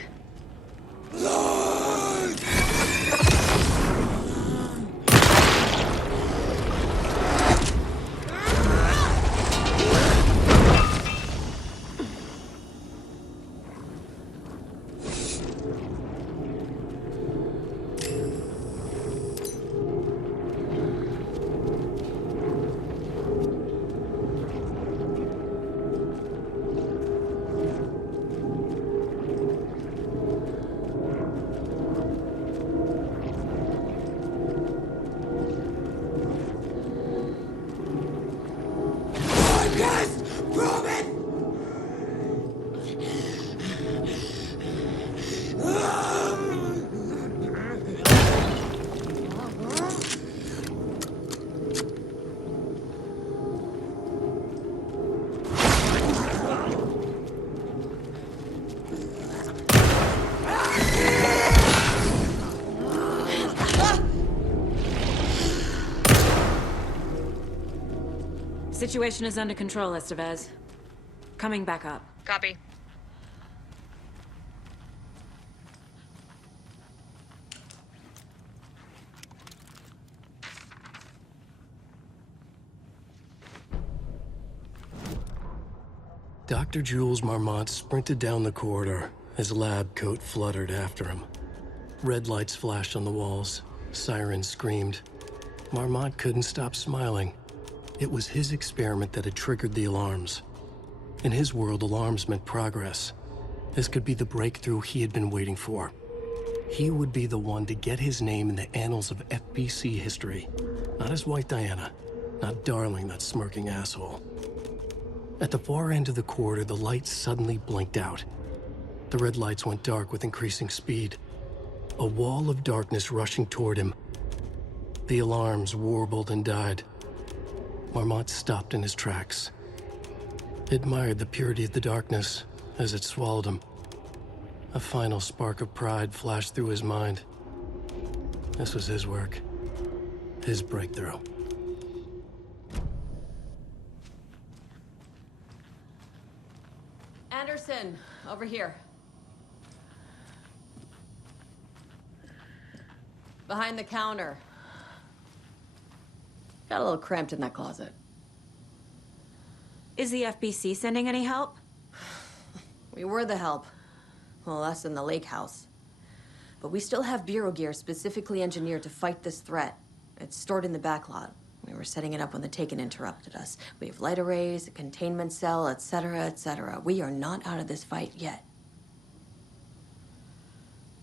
Situation is under control, Estevez. Coming back up. Copy. Dr. Jules Marmont sprinted down the corridor, his lab coat fluttered after him. Red lights flashed on the walls. Sirens screamed. Marmont couldn't stop smiling. It was his experiment that had triggered the alarms. In his world, alarms meant progress. This could be the breakthrough he had been waiting for. He would be the one to get his name in the annals of FBC history. Not as White Diana, not Darling, that smirking asshole. At the far end of the corridor, the lights suddenly blinked out. The red lights went dark with increasing speed. A wall of darkness rushing toward him. The alarms warbled and died. Marmont stopped in his tracks. Admired the purity of the darkness as it swallowed him. A final spark of pride flashed through his mind. This was his work. His breakthrough. Anderson, over here. Behind the counter. Got a little cramped in that closet. Is the FBC sending any help? We were the help. Well, us in the lake house. But we still have Bureau gear specifically engineered to fight this threat. It's stored in the back lot. We were setting it up when the Taken interrupted us. We have light arrays, a containment cell, etc., etc. We are not out of this fight yet.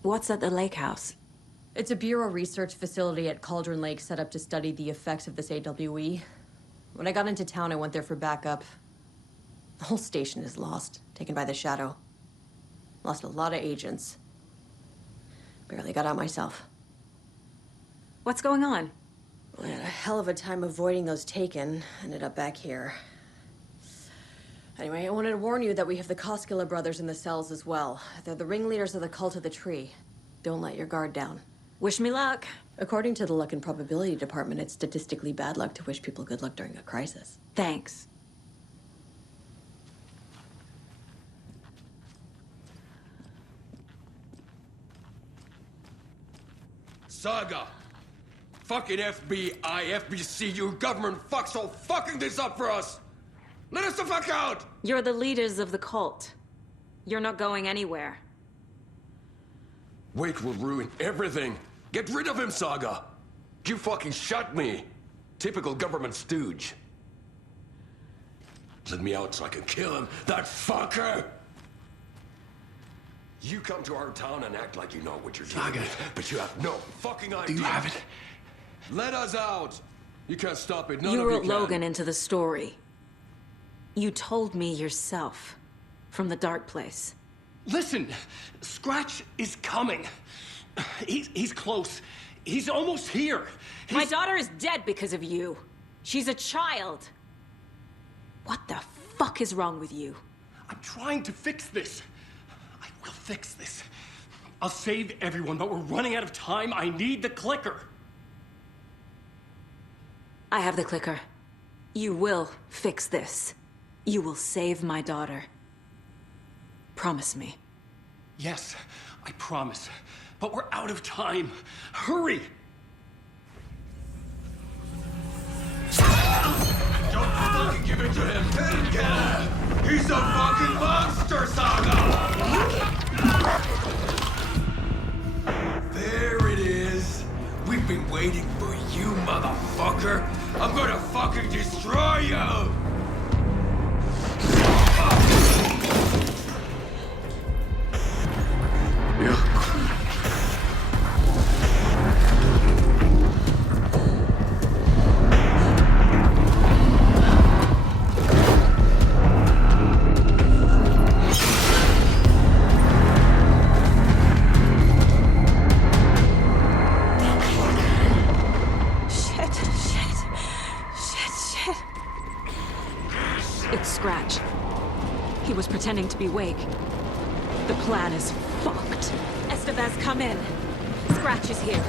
What's at the lake house? It's a Bureau research facility at Cauldron Lake set up to study the effects of this AWE. When I got into town, I went there for backup. The whole station is lost, taken by the Shadow. Lost a lot of agents. Barely got out myself. What's going on? We had a hell of a time avoiding those Taken. Ended up back here. Anyway, I wanted to warn you that we have the Koskela brothers in the cells as well. They're the ringleaders of the Cult of the Tree. Don't let your guard down. Wish me luck. According to the Luck and Probability Department, it's statistically bad luck to wish people good luck during a crisis. Thanks. Saga! Fucking FBI, FBC, you government fucks all fucking this up for us! Let us the fuck out! You're the leaders of the cult. You're not going anywhere. Wake will ruin everything. Get rid of him, Saga! You fucking shot me! Typical government stooge. Let me out so I can kill him, that fucker! You come to our town and act like you know what you're doing, but you have no fucking idea. Do you have it? Let us out! You can't stop it, none You of you wrote can. Logan into the story. You told me yourself. From the dark place. Listen, Scratch is coming. He's close. He's almost here. My daughter is dead because of you. She's a child. What the fuck is wrong with you? I'm trying to fix this. I will fix this. I'll save everyone, but we're running out of time. I need the clicker. I have the clicker. You will fix this. You will save my daughter. Promise me. Yes, I promise. But we're out of time. Hurry! Don't fucking give it to him! Let him get him! He's a fucking monster, Saga! There it is! We've been waiting for you, motherfucker! I'm gonna fucking destroy you! It's Scratch. He was pretending to be Wake. The plan is fucked. Estevez, come in. Scratch is here.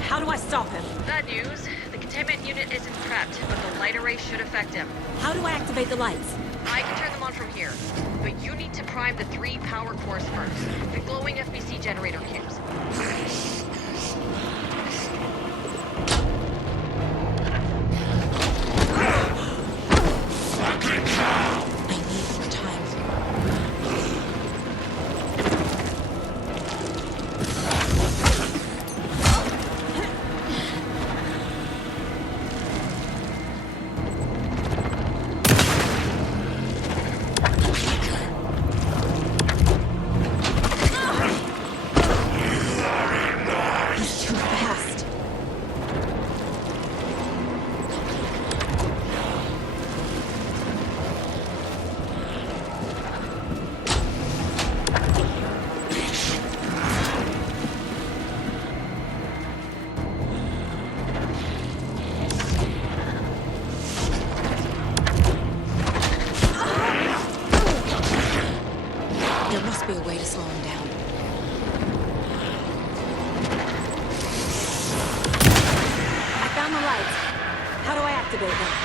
How do I stop him? Bad news. The containment unit isn't prepped, but the light array should affect him. How do I activate the lights? I can turn them on from here, but you need to prime the 3 power cores first. The glowing FBC generator cubes.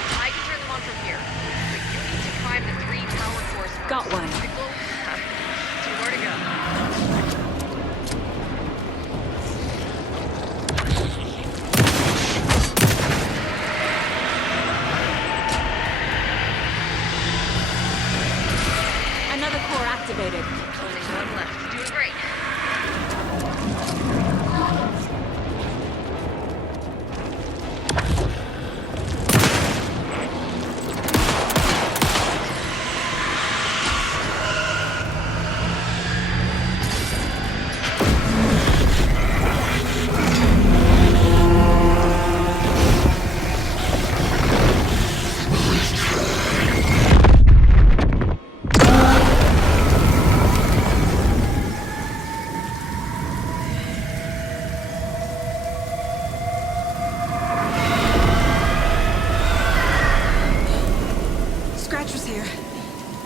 I can turn them on from here. But you need to prime the 3 power cores first. Got one. So where to go? Another core activated. Only one left. Doing great. Scratcher's here.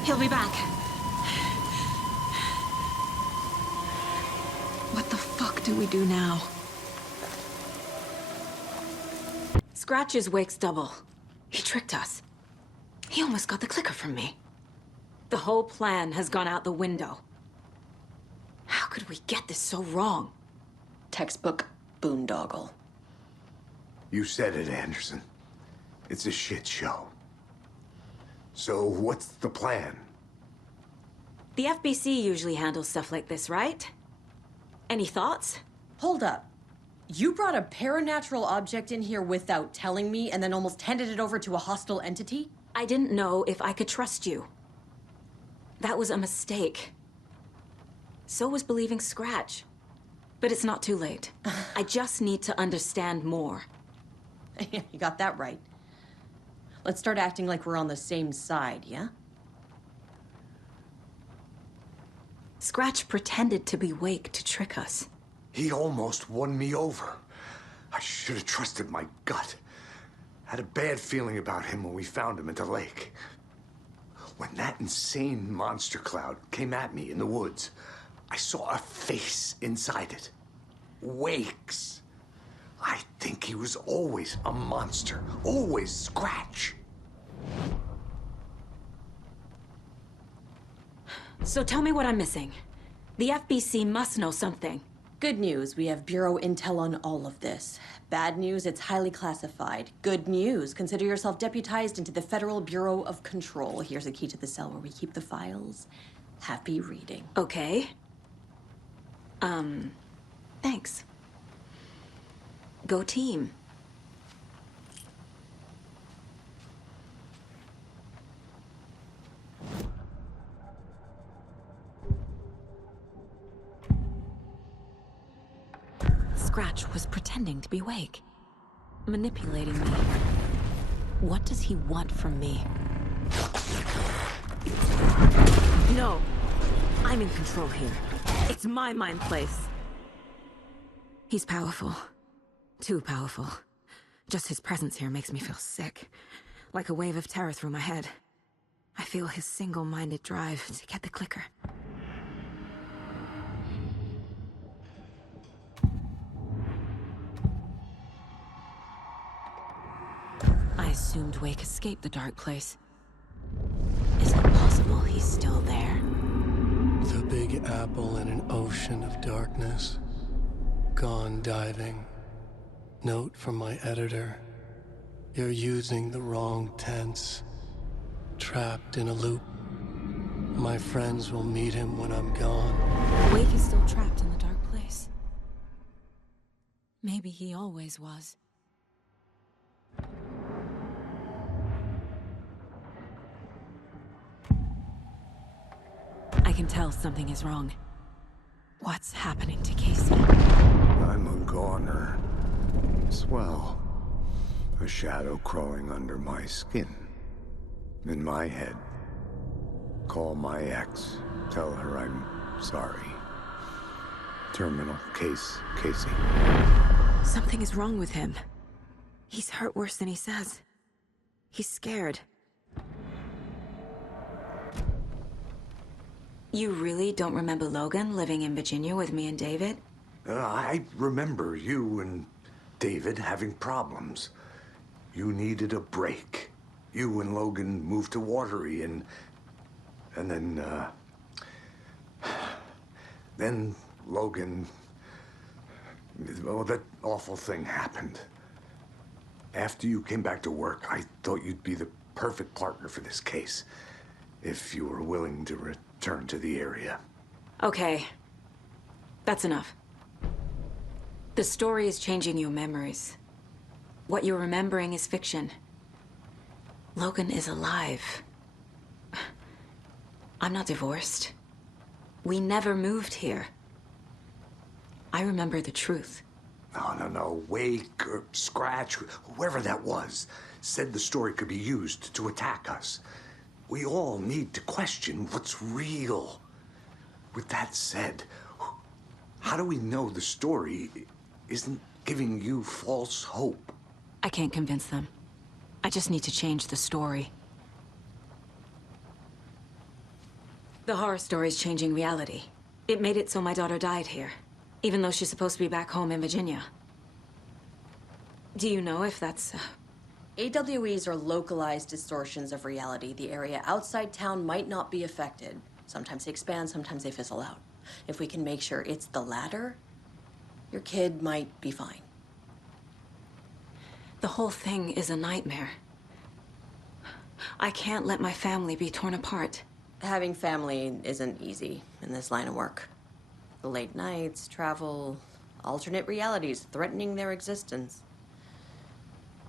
He'll be back. What the fuck do we do now? Scratch is Wake's double. He tricked us. He almost got the clicker from me. The whole plan has gone out the window. How could we get this so wrong? Textbook boondoggle. You said it, Anderson. It's a shit show. So what's the plan? The FBC usually handles stuff like this, right? Any thoughts? Hold up. You brought a paranatural object in here without telling me and then almost handed it over to a hostile entity? I didn't know if I could trust you. That was a mistake. So was believing Scratch. But it's not too late. I just need to understand more. You got that right. Let's start acting like we're on the same side, yeah? Scratch pretended to be Wake to trick us. He almost won me over. I should have trusted my gut. Had a bad feeling about him when we found him at the lake. When that insane monster cloud came at me in the woods, I saw a face inside it. Wake's. I think he was always a monster. Always Scratch. So tell me what I'm missing. The FBC must know something. Good news, we have Bureau intel on all of this. Bad news, it's highly classified. Good news, consider yourself deputized into the Federal Bureau of Control. Here's a key to the cell where we keep the files. Happy reading. Okay. Thanks. Go team. Scratch was pretending to be Wake, manipulating me. What does he want from me? No, I'm in control here. It's my mind place. He's powerful. Too powerful. Just his presence here makes me feel sick. Like a wave of terror through my head. I feel his single-minded drive to get the clicker. I assumed Wake escaped the dark place. Is it possible he's still there? The Big Apple in an ocean of darkness. Gone diving. Note from my editor. You're using the wrong tense. Trapped in a loop. My friends will meet him when I'm gone. Wake is still trapped in the dark place. Maybe he always was. I can tell something is wrong. What's happening to Casey? I'm a goner. Swell. A shadow crawling under my skin. In my head. Call my ex. Tell her I'm sorry. Terminal case, Casey. Something is wrong with him. He's hurt worse than he says. He's scared. You really don't remember Logan living in Virginia with me and David? I remember you and David having problems. You needed a break. You and Logan moved to Watery and then Logan, well, that awful thing happened. After you came back to work, I thought you'd be the perfect partner for this case, if you were willing to return to the area. Okay. That's enough. The story is changing your memories. What you're remembering is fiction. Logan is alive. I'm not divorced. We never moved here. I remember the truth. No. Wake or Scratch, whoever that was, said the story could be used to attack us. We all need to question what's real. With that said, how do we know the story isn't giving you false hope? I can't convince them. I just need to change the story. The horror story's changing reality. It made it so my daughter died here, even though she's supposed to be back home in Virginia. Do you know if that's... AWEs are localized distortions of reality. The area outside town might not be affected. Sometimes they expand, sometimes they fizzle out. If we can make sure it's the latter, your kid might be fine. The whole thing is a nightmare. I can't let my family be torn apart. Having family isn't easy in this line of work. The late nights, travel, Alternate realities threatening their existence.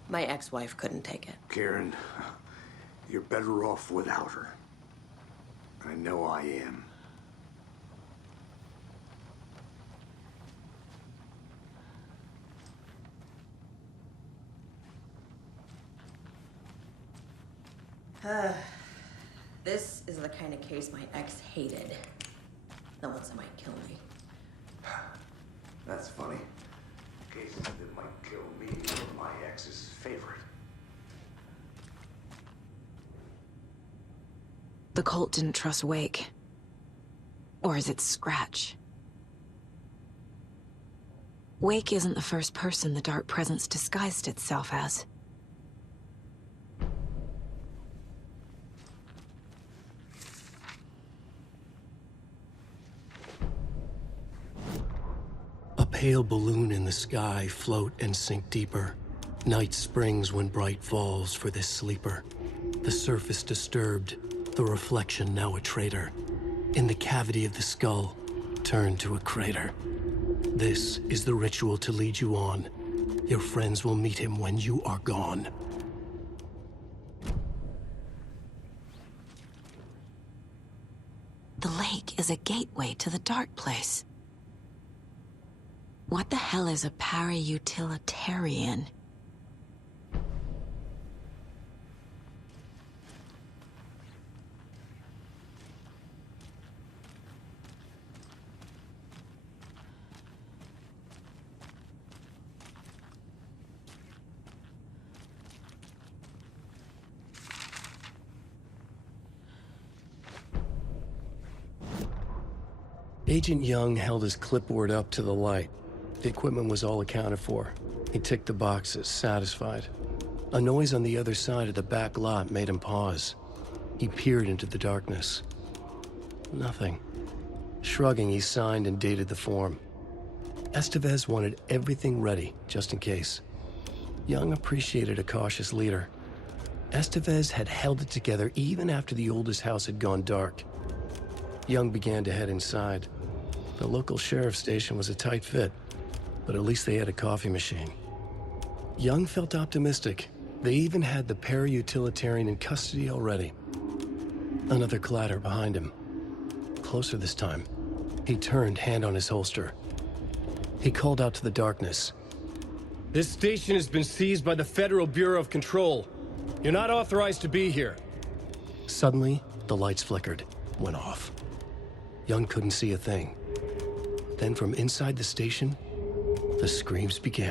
My ex-wife couldn't take it. Karen, you're better off without her. I know I am. This is the kind of case my ex hated. The ones that might kill me. That's funny. Cases that might kill me are my ex's favorite. The cult didn't trust Wake. Or is it Scratch? Wake isn't the first person the Dark Presence disguised itself as. A pale balloon in the sky float and sink deeper. Night springs when bright falls for this sleeper. The surface disturbed, the reflection now a traitor. In the cavity of the skull, turned to a crater. This is the ritual to lead you on. Your friends will meet him when you are gone. The lake is a gateway to the dark place. What the hell is a para-utilitarian? Agent Young held his clipboard up to the light. The equipment was all accounted for. He ticked the boxes, satisfied. A noise on the other side of the back lot made him pause. He peered into the darkness. Nothing. Shrugging, he signed and dated the form. Estevez wanted everything ready, just in case. Young appreciated a cautious leader. Estevez had held it together even after the oldest house had gone dark. Young began to head inside. The local sheriff's station was a tight fit, but at least they had a coffee machine. Young felt optimistic. They even had the para-utilitarian in custody already. Another clatter behind him. Closer this time. He turned, hand on his holster. He called out to the darkness. This station has been seized by the Federal Bureau of Control. You're not authorized to be here. Suddenly, the lights flickered, went off. Young couldn't see a thing. Then from inside the station, the screams began.